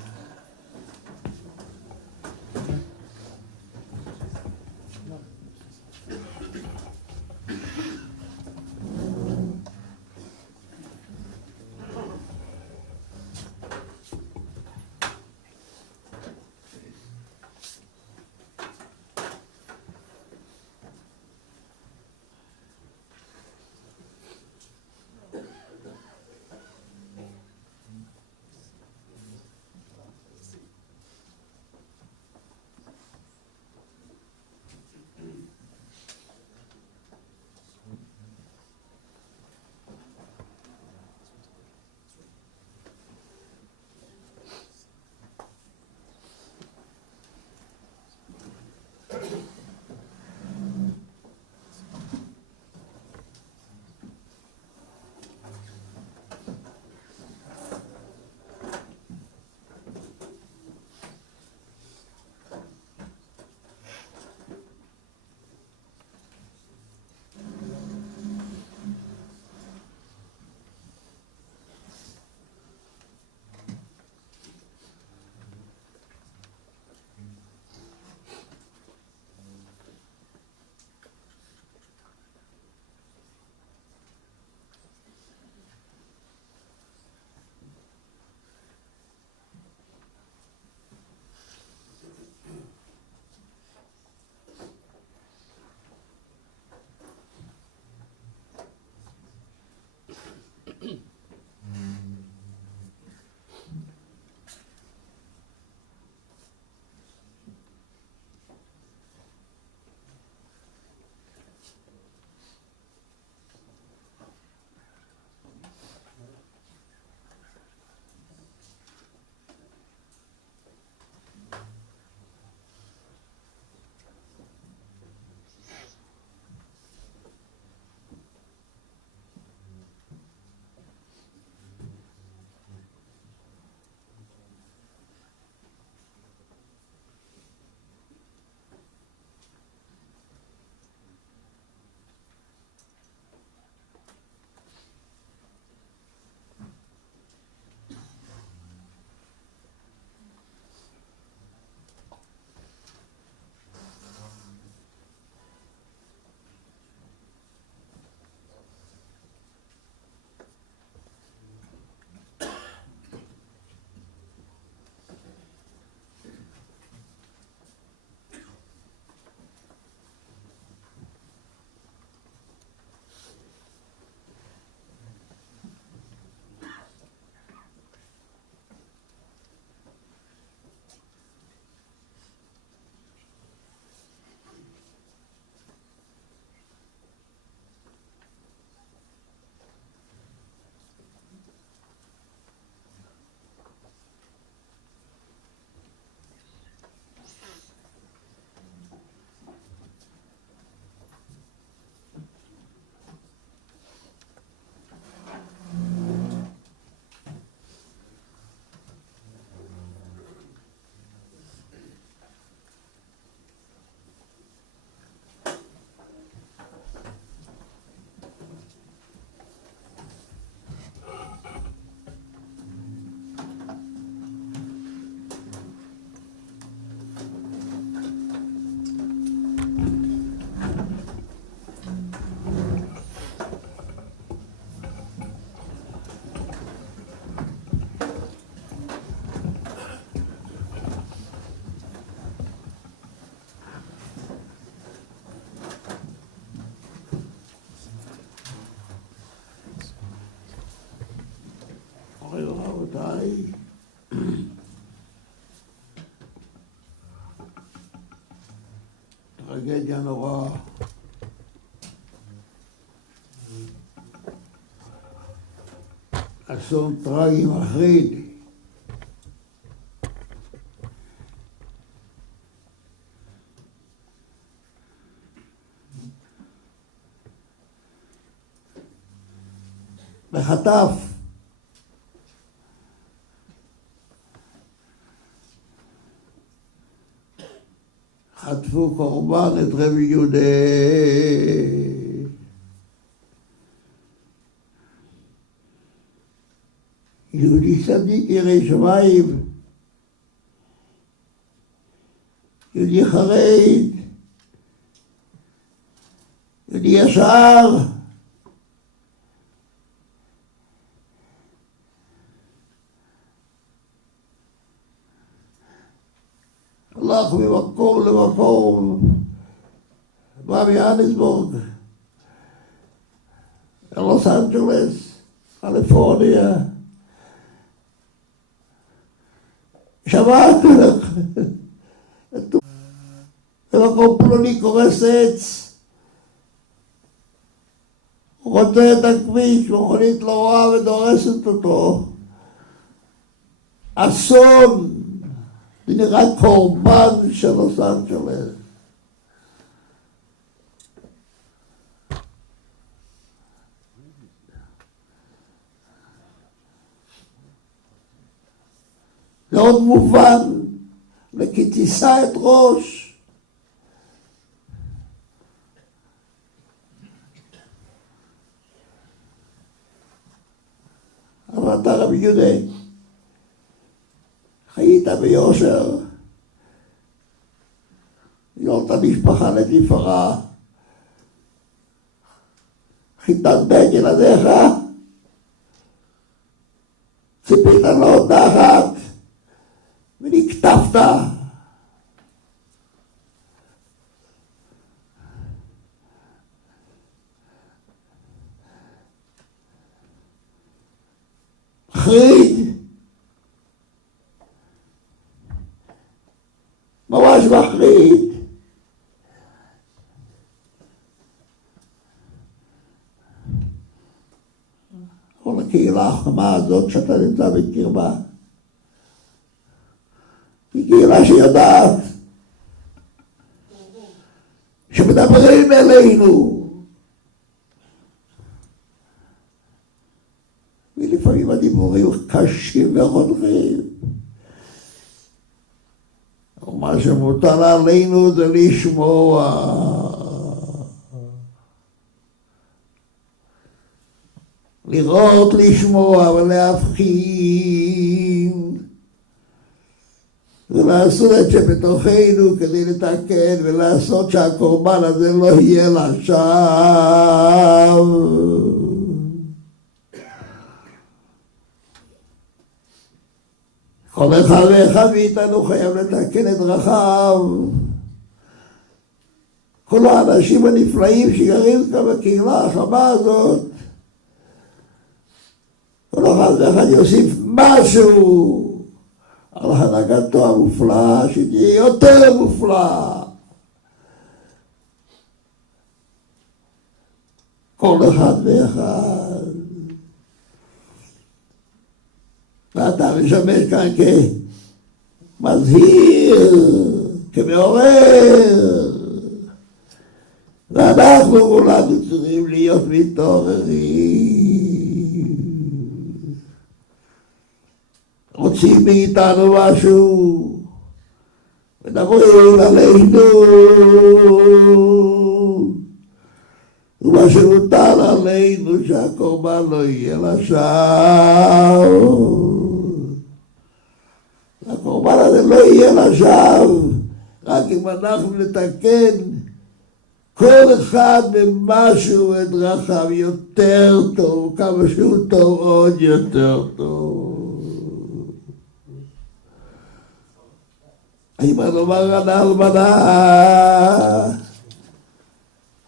טרגדיה נוראה. אסון טרגי מחריד. בחטף. חטפו קורבן את רבי יהודה. יהודי צדיק ירא שמיים. יהודי חרד. יהודי ישר. הלך ממקום למקום, בא מיאניסבורג, לוס אנג'לס, קליפורניה. שמעתי לך, במקום פלוני קורס עץ, הוא חוצה את הכביש, מכונית לא רואה ודורסת אותו. אסון! זה נראה קורבן של לוס אנג'לס. זה עוד מובן, וכי תישא את ראש. אבל אתה רבי יהודה, חיית ביושר, יולת משפחה לתפארה, חיתנת את ילדיך, ציפית לעוד נחת, ונקטפת. מחריד. ממש מחריד. כל הקהילה החמה הזאת שאתה נמצא בקרבה, היא קהילה שיודעת שמדברים אלינו, ולפעמים הדיבורים קשים וחותכים. ומה שמוטל עלינו זה לשמוע. לראות, לשמוע ולהבחין. ולעשות את שבתוכנו כדי לתקן ולעשות שהקורבן הזה לא יהיה לשווא. כל אחד ואחד מאיתנו חייב לתקן את דרכיו. כל האנשים הנפלאים שגרים כאן בקהילה החמה הזאת, כל אחד ואחד יוסיף משהו על הנהגתו המופלאה, שתהיה יותר מופלאה. כל אחד ואחד. ואתה משמש כאן כמזהיר, כמעורר. ואנחנו כולנו צריכים להיות מתעוררים. רוצים מאיתנו משהו, מדברים עלינו, ומה שמוטל עלינו שהקורבן לא יהיה לשווא. הקורבן הזה לא יהיה לשווא, רק אם אנחנו נתקן כל אחד במשהו את דרכיו יותר טוב, כמה שהוא טוב עוד יותר טוב. האמא נאמר על האלמנה,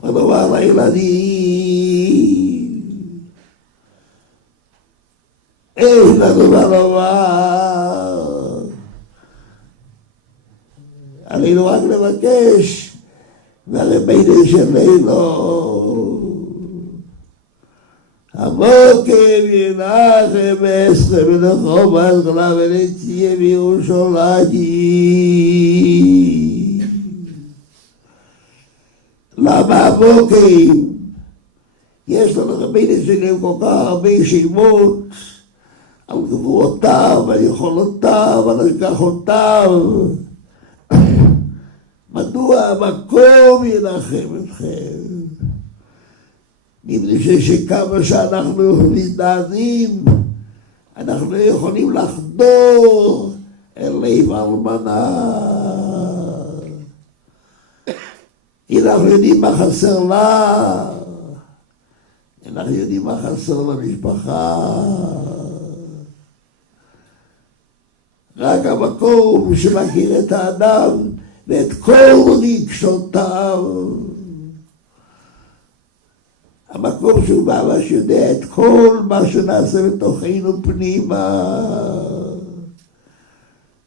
ונאמר לילדים, אין לנו מה לומר. והרבינו שלנו המוקם ינחם עשרה ונחום עזרא ונציע בירושלים. למה המוקם? יש לנו רבינו שלנו כל כך הרבה שמות על גבורותיו, על יכולותיו, על השגחותיו. מדוע המקום ינחם אתכם? מפני שכמה שאנחנו מזדעזעים, אנחנו לא יכולים לחדור אל לב האלמנה. אנחנו יודעים מה חסר לה, אנחנו יודעים מה חסר למשפחה. רק המקום שמכיר את האדם ואת כל רגשותיו, המקום שהוא ממש יודע את כל מה שנעשה בתוכנו פנימה,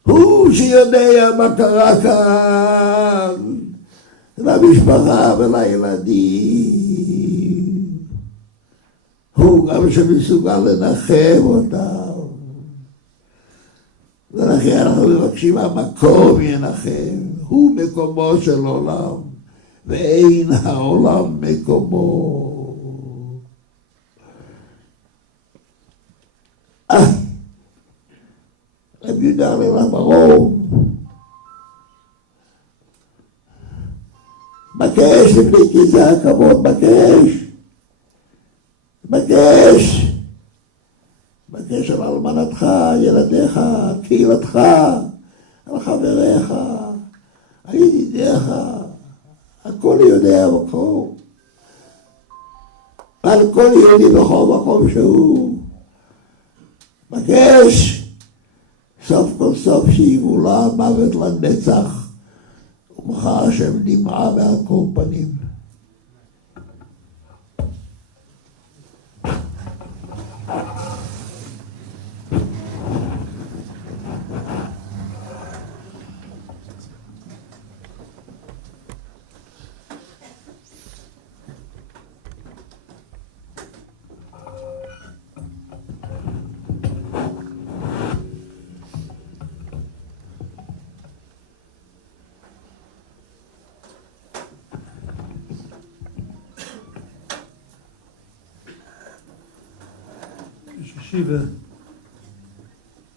הוא שיודע מה קרה כאן למשפחה ולילדים, הוא גם שמסוגל לנחם אותם. ולכן אנחנו מבקשים המקום ינחם, הוא מקומו של עולם ואין העולם מקומו. רב יהודה הלוי ברור בקש לפני כיסא הכבוד, בקש על אלמנתך, ילדיך, קהילתך, על חבריך, על ידידיך, הכל יודע מקום, ועל כל יהודי בכל מקום שהוא. בקש סוף כל סוף שיגאולה מוות לנצח, ומך השם דמעה מעל כל פנים. Shiva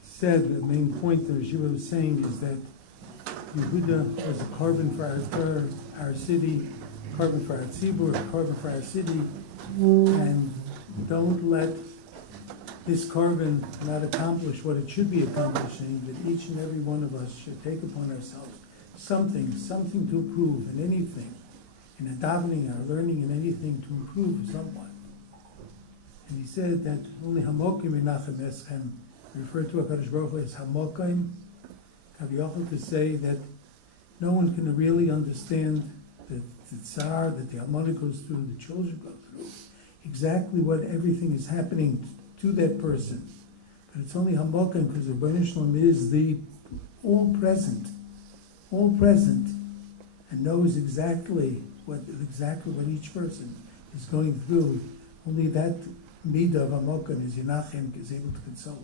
said, the main point that Shiva was saying is that Yehuda was a carbon for our city, carbon for our tzibur, carbon for our city, and don't let this carbon not accomplish what it should be accomplishing, that each and every one of us should take upon ourselves something to improve in anything, in a davening, our learning in anything to improve someone. And he said that only Hamokim Menachem Eschem, referred to HaKadosh Baruch Hu as Hamokim, Kaviyachol, to say that no one can really understand the tsar that the Almana goes through, the children go through, exactly what everything is happening to that person. But it's only Hamokim because the Rebbeinu Shalom is the all present, and knows exactly what each person is going through. Only that Midah of Amokan is Yenachem, is able to console.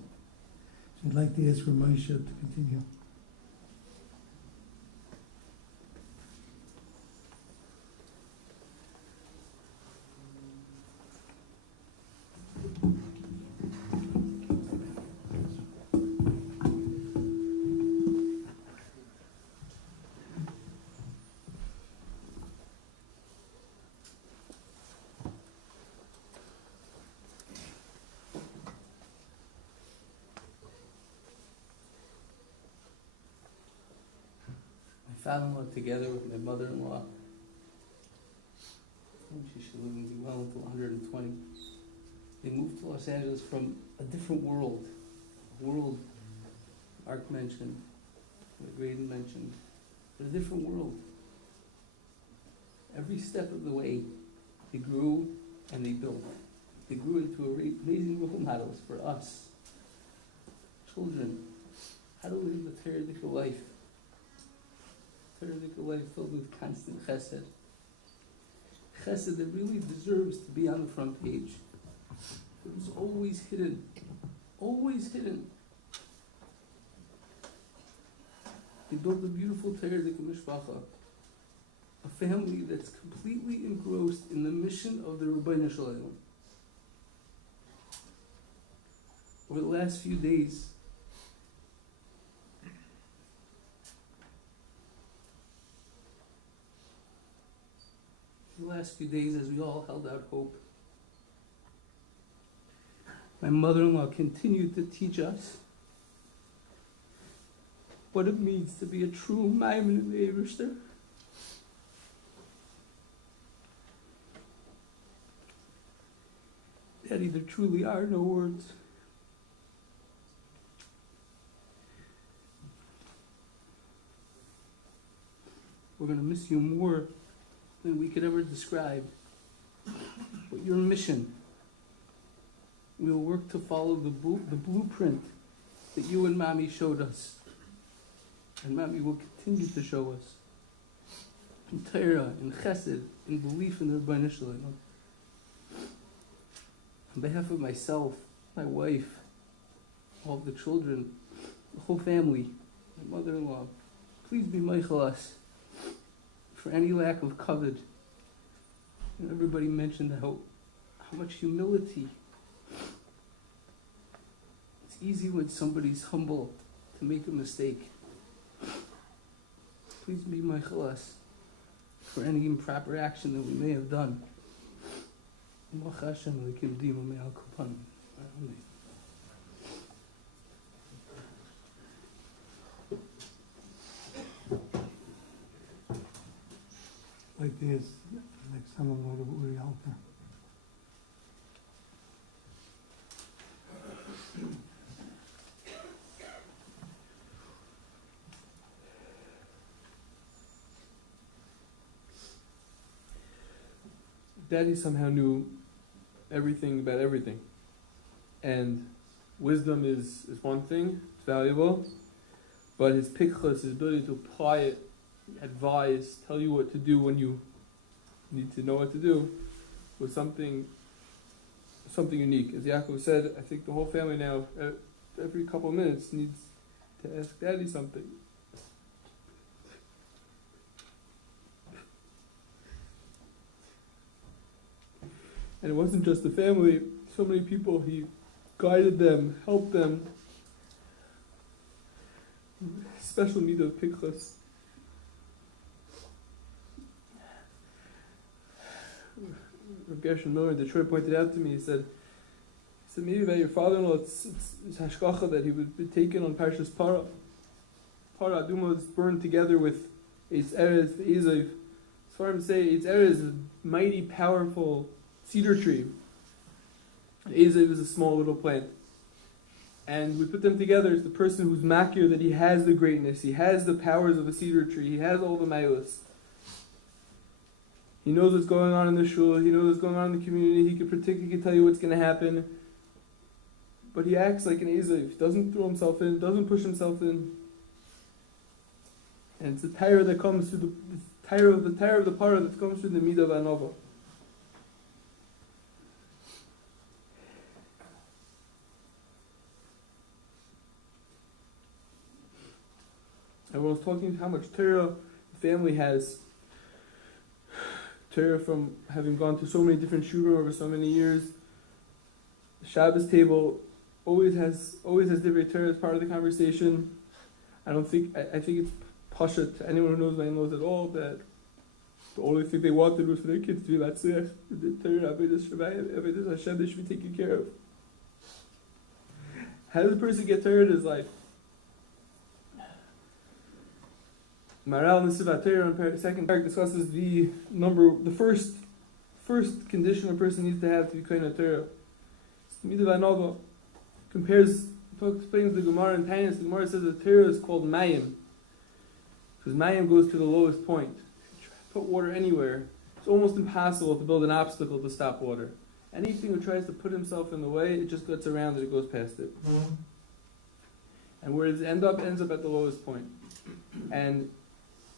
So I'd like to ask Ramosha to continue. Father-in-law together with my mother-in-law. She should live and be well until 120. They moved to Los Angeles from a different world. A world Mark mentioned, what Graydon mentioned, but a different world. Every step of the way, they grew and they built. They grew into amazing role models for us, children, how to live the Torah life. Life filled with constant chesed, chesed that really deserves to be on the front page. It was always hidden. Always hidden. They built a beautiful Teredik Mishpacha. A family that's completely engrossed in the mission of the Rabbeinu Shalom. Over the last few days, as we all held out hope, my mother-in-law continued to teach us what it means to be a true Maimon in the Eberster. Daddy, there truly are no words. We're going to miss you more than we could ever describe. But your mission, we will work to follow the blueprint that you and Mommy showed us. And Mommy will continue to show us. In Torah, in Chesed, in belief in the Rebbeinu Shalom. On behalf of myself, my wife, all of the children, the whole family, my mother-in-law, please be Miraculous for any lack of kavod. And everybody mentioned how much humility. It's easy when somebody's humble to make a mistake. Please be Miraculous for any improper action that we may have done. Like this, like some of the Uri Alter. Daddy somehow knew everything about everything. And wisdom is one thing, it's valuable, but his pikchus, his ability to apply it, advise, tell you what to do when you need to know what to do, was something unique. As Yaakov said, I think the whole family now, every couple of minutes, needs to ask Daddy something. And it wasn't just the family, so many people, he guided them, helped them. Special need of pikchus. Gershon Miller in Detroit pointed out to me, he said maybe about your father-in-law, it's hashgacha that he would be taken on Parshas Parah. Parah Aduma is burned together with Eitz Erez, Ezav. As far as say, Eitz Erez is a mighty, powerful cedar tree. Ezav is a small little plant. And we put them together as the person who's makir, that he has the greatness, he has the powers of a cedar tree, he has all the mayos. He knows what's going on in the shul, he knows what's going on in the community, he can tell you what's going to happen. But he acts like an Ezav. He doesn't throw himself in, doesn't push himself in. And it's the tire that comes through the tire of the parah that comes through the midah v'anova. Everyone's talking how much Torah the family has. Torah from having gone to so many different shurim over so many years. The Shabbos table always has different Torah as part of the conversation. I think it's pasha to anyone who knows my in-laws at all that the only thing they wanted was for their kids to be Latzliach. The Torah, Avodas Hashem, they should be taken care of. How does a person get Torah in his life? Maral Nesivat Torah in second parak discusses the first condition a person needs to have to be kohen Torah. Midah v'anova explains the Gemara in Tainus. The Gemara says that Torah is called Mayim, because Mayim goes to the lowest point. If you try to put water anywhere, it's almost impossible to build an obstacle to stop water. Anything who tries to put himself in the way, it just gets around it, it goes past it. And where it ends up at the lowest point. And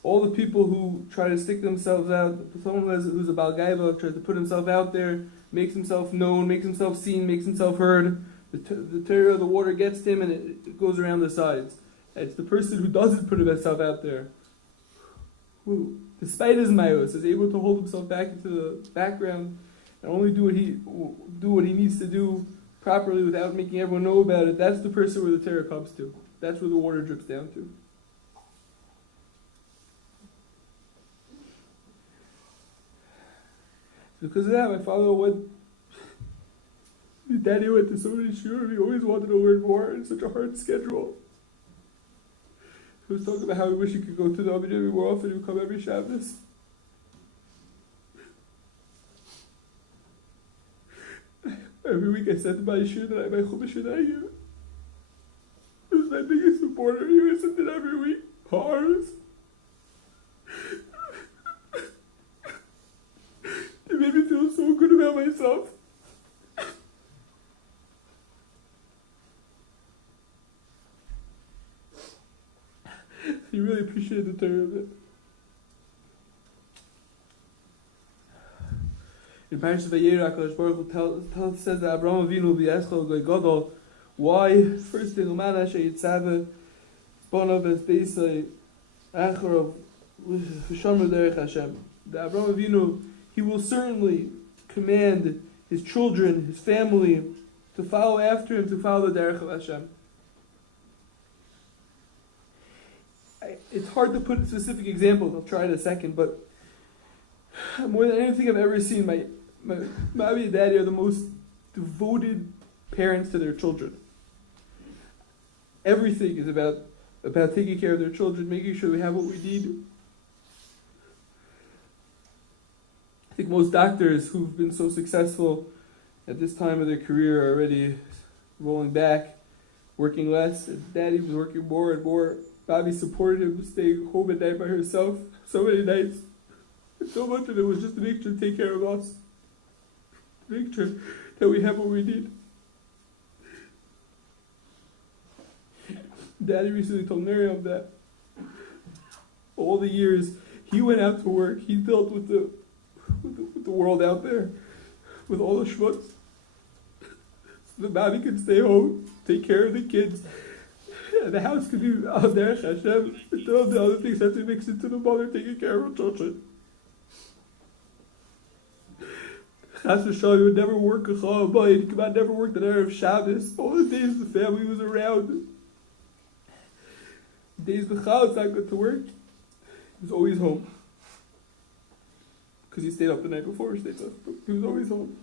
all the people who try to stick themselves out, someone who's a Baal Gaiva, tries to put himself out there, makes himself known, makes himself seen, makes himself heard, the Torah of the water gets to him and it goes around the sides. It's the person who doesn't put himself out there, who, despite his mayos, is able to hold himself back into the background and only do what he needs to do properly without making everyone know about it. That's the person where the Torah comes to. That's where the water drips down to. Because of that, my father Daddy went to so many shiurim. He always wanted to learn more. It's such a hard schedule. He was talking about how he wished he could go to the Abidjan more often. He would come every Shabbos. Every week I said to my shiur that I my chumash that I give. He was my biggest supporter. He listened to it every week. Hard. It made me feel so good about myself. He really appreciated the Torah of it. In Parashat Vayera, HaKadosh Baruch Hu says that Avraham Avinu b'Yeschol Gadol. Why? First thing, Uman Asher Yitzaveh Bonav Es Beisai Acharav V'Shomer Derech Hashem. The Avraham Avinu, he will certainly command his children, his family, to follow after him, to follow the Derech of Hashem. It's hard to put specific examples. I'll try in a second, but more than anything I've ever seen, my mommy and daddy are the most devoted parents to their children. Everything is about taking care of their children, making sure we have what we need. I think most doctors who've been so successful at this time of their career are already rolling back, working less. And Daddy was working more and more. Bobby supported him staying home at night by herself so many nights. And so much of it was just to make sure to take care of us, to make sure that we have what we need. Daddy recently told Miriam that all the years he went out to work, he dealt with the world out there, with all the schmutz, so that Bobby could stay home, take care of the kids, and the house could be out there, Hashem, and all the other things have to mix into the mother taking care of her children. Chas v'shalom, he would never work a chol bayit. He could not never work the Erev Shabbos. All the days the family was around. Days b'chal, it's not good to work. He was always home. Because he stayed up the night before, he was always home.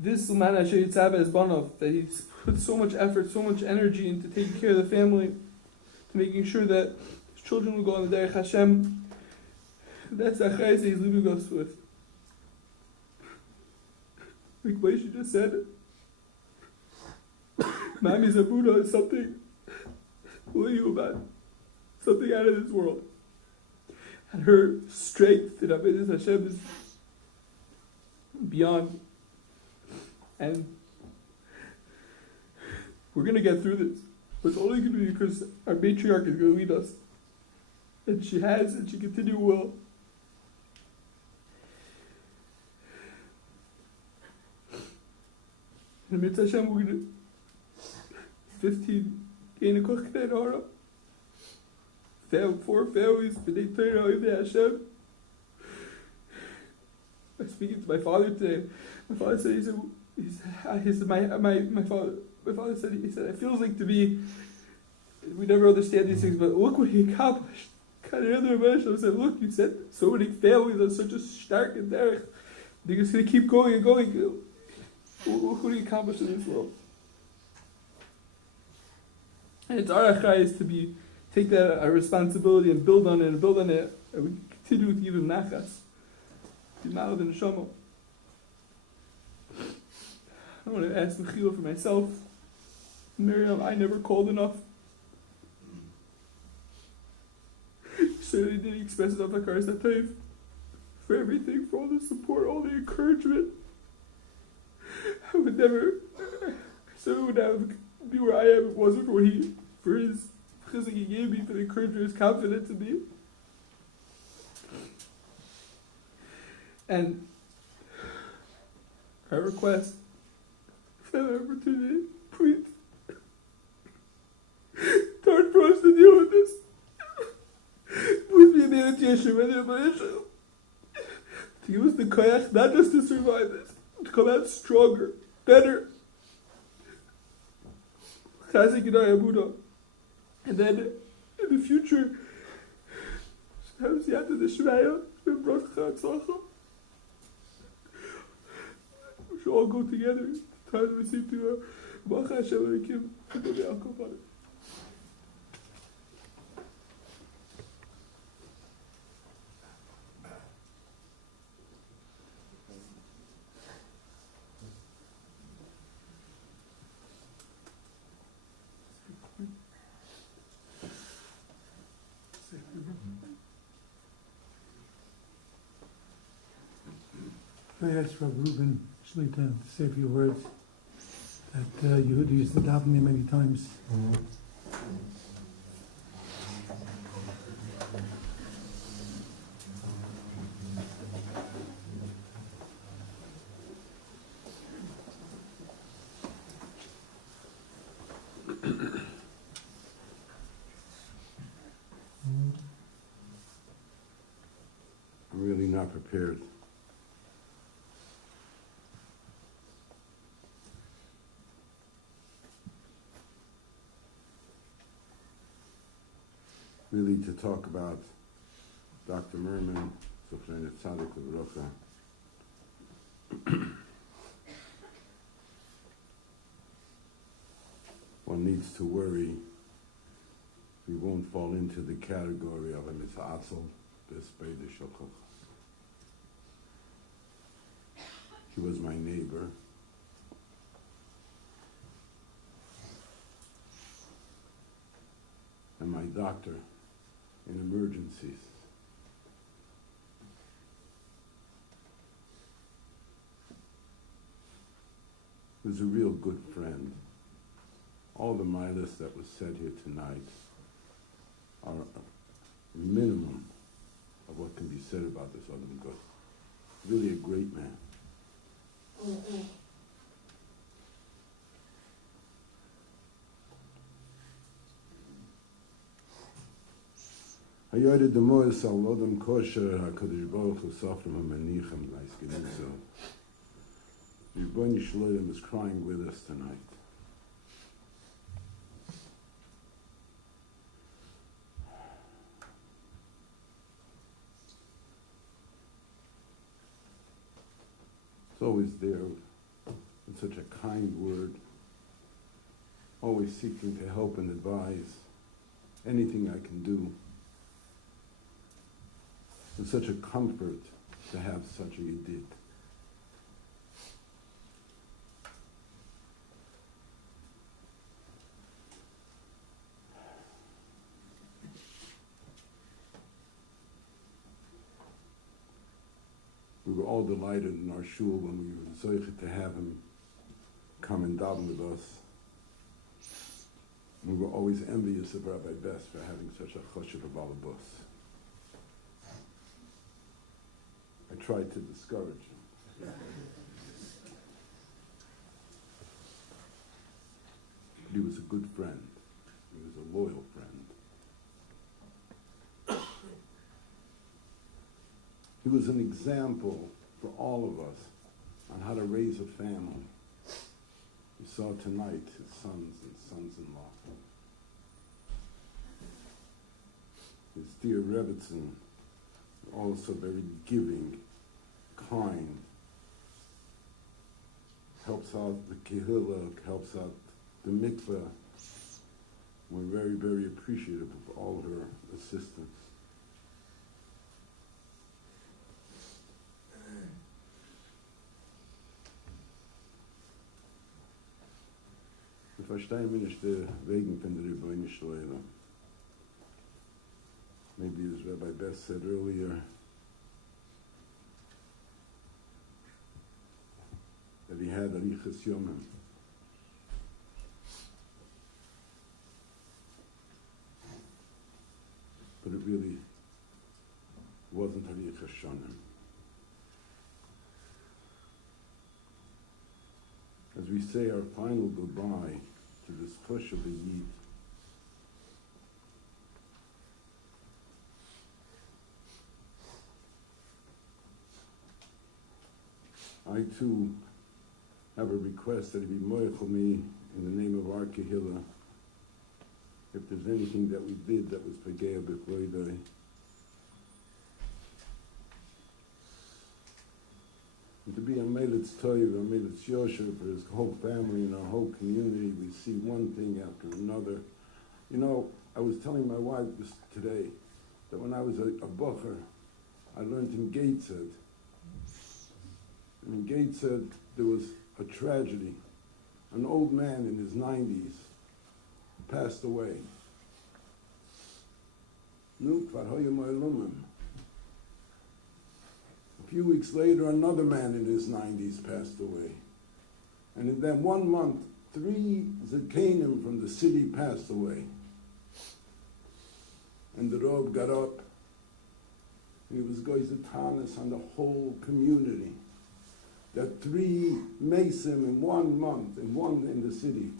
This Uman Asher Yitzaveh is Banov, that he's put so much effort, so much energy into taking care of the family, to making sure that his children will go on the Derech Hashem. That's the Achayis that he's leaving us with. Like Moshe just said, Mami Zabuda is something, what are you about? Something out of this world. And her strength in Avodas Hashem is beyond. And we're going to get through this. But it's only going to be because our matriarch is going to lead us. And she has, and she continue will. And Mitzvah Hashem, we're going to 15 Gain a Koch Knei Hora. 4 families, B'nai Torah, Oivnei Hashem. I was speaking to my father today. My father said, my father said, it feels like to me, we never understand these things, but look what he accomplished. I said, look, you said so many families are such a stark and derech. They're just going to keep going and going. Look what he accomplished in this world. And it's our achayis to take that our responsibility and build on it, and we continue to give him nachas. Be ma'od and neshama. I want to ask Mechila for myself. Miriam, I never called enough. You certainly didn't express enough hakaras hatov for everything, for all the support, all the encouragement. I would never would have be where I am if it wasn't for his chizuk he gave me, for the encouragement, his confidence in me. And I request, if I have an opportunity, please, it's hard for us to deal with this. Please be the initiation, whether the issue, to give us the koyach, not just to survive this, to come out stronger, better. And then in the future, we should all go together. Time to receive to Baruch Hashem Elokim, and then I'll come on it. I asked Rav Reuben Shlita to say a few words that Yehuda used to daven me many times. I'm really not prepared. Really to talk about Dr. Mirman Z'L. One needs to worry we won't fall into the category of a mitzatzel b'speide shokach. He was my neighbor. And my doctor in emergencies. He was a real good friend. All the milas that was said here tonight are a minimum of what can be said about this Adam Good. Really a great man. Hayoyde demois al Odom kosher HaKadosh Baruch Hu sofrim ha'manichem l'iskenuso. Rebbeinu Shloim is crying with us tonight. It's always there with such a kind word, always seeking to help and advise anything I can do. It's such a comfort to have such a yedid. We were all delighted in our shul when we were zoichet to have him come and daven with us. We were always envious of Rabbi Best for having such a choshev of balabus. I tried to discourage him. But he was a good friend. He was a loyal friend. He was an example for all of us on how to raise a family. We saw tonight his sons and sons-in-law. His dear Rebbitzin, also very giving, kind, helps out the kehillah, helps out the mikveh. We're very, very appreciative of all her assistance. Wir verstehen wir nicht wegen von der Rebbeinu Shloim. Maybe as Rabbi Best said earlier, he had Arichas Yomim. But it really wasn't Arichas Shonim. As we say our final goodbye to this push of the Yid, I too have a request that he be moichel me in the name of our Kehillah. If there's anything that we did that was Pagea B'Kvoidai, and to be a Melitz Toiv, a Melitz Yosher for his whole family and our whole community, we see one thing after another. You know, I was telling my wife this today that when I was a bocher, I learned in Gateshead. And in Gateshead, there was a tragedy. An old man in his 90s passed away. A few weeks later, another man in his 90s passed away. And in that 1 month, 3 Zakanim from the city passed away. And the Rav got up, and he was going to tarnish on the whole community. That 3 Mesim in 1 month, and 1 in the city.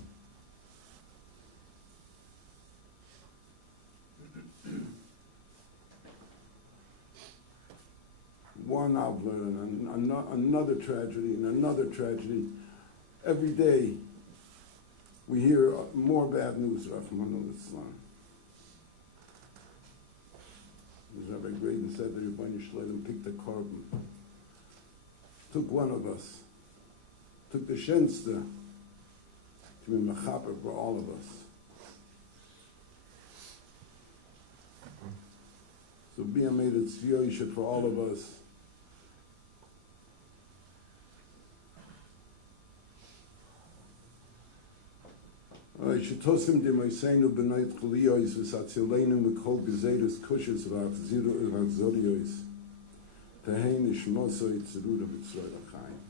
One Avler and another tragedy and another tragedy. Every day we hear more bad news, Rahmanul Islam. As Rabbi Graydon said, that Rabbi Shloim picked a carbon. Took one of us, took the Shenster to be mechaper for all of us. So be made it tzioishet for all of us. Shetosim de Moiseinu b'noit choliois v'satzileinu mikol gezeres kushes v'achzoriois Tehein ishmosoi tzerura b'tzroi l'chaim.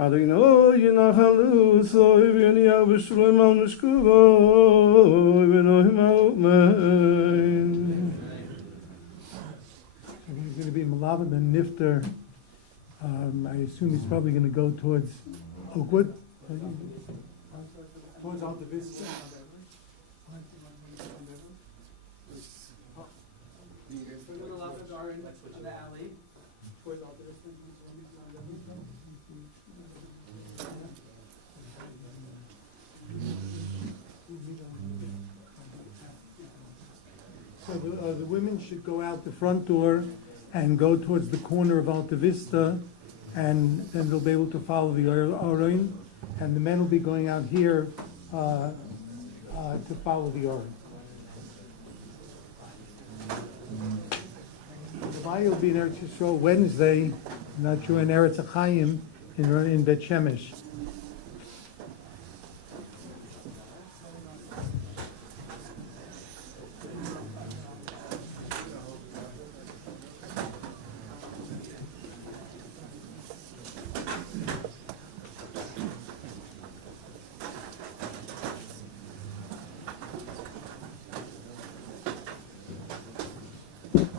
He's going to be Malavid and Nifter. I assume he's probably going to go towards Oakwood. Towards Alta Vista. The alley. Towards Alta Vista. So the women should go out the front door and go towards the corner of Alta Vista, and then they'll be able to follow the Aron, and the men will be going out here to follow the Aron. The Vaya will be in Eretz Yisrael Wednesday, not sure in Eretz Achayim in Bet Shemesh.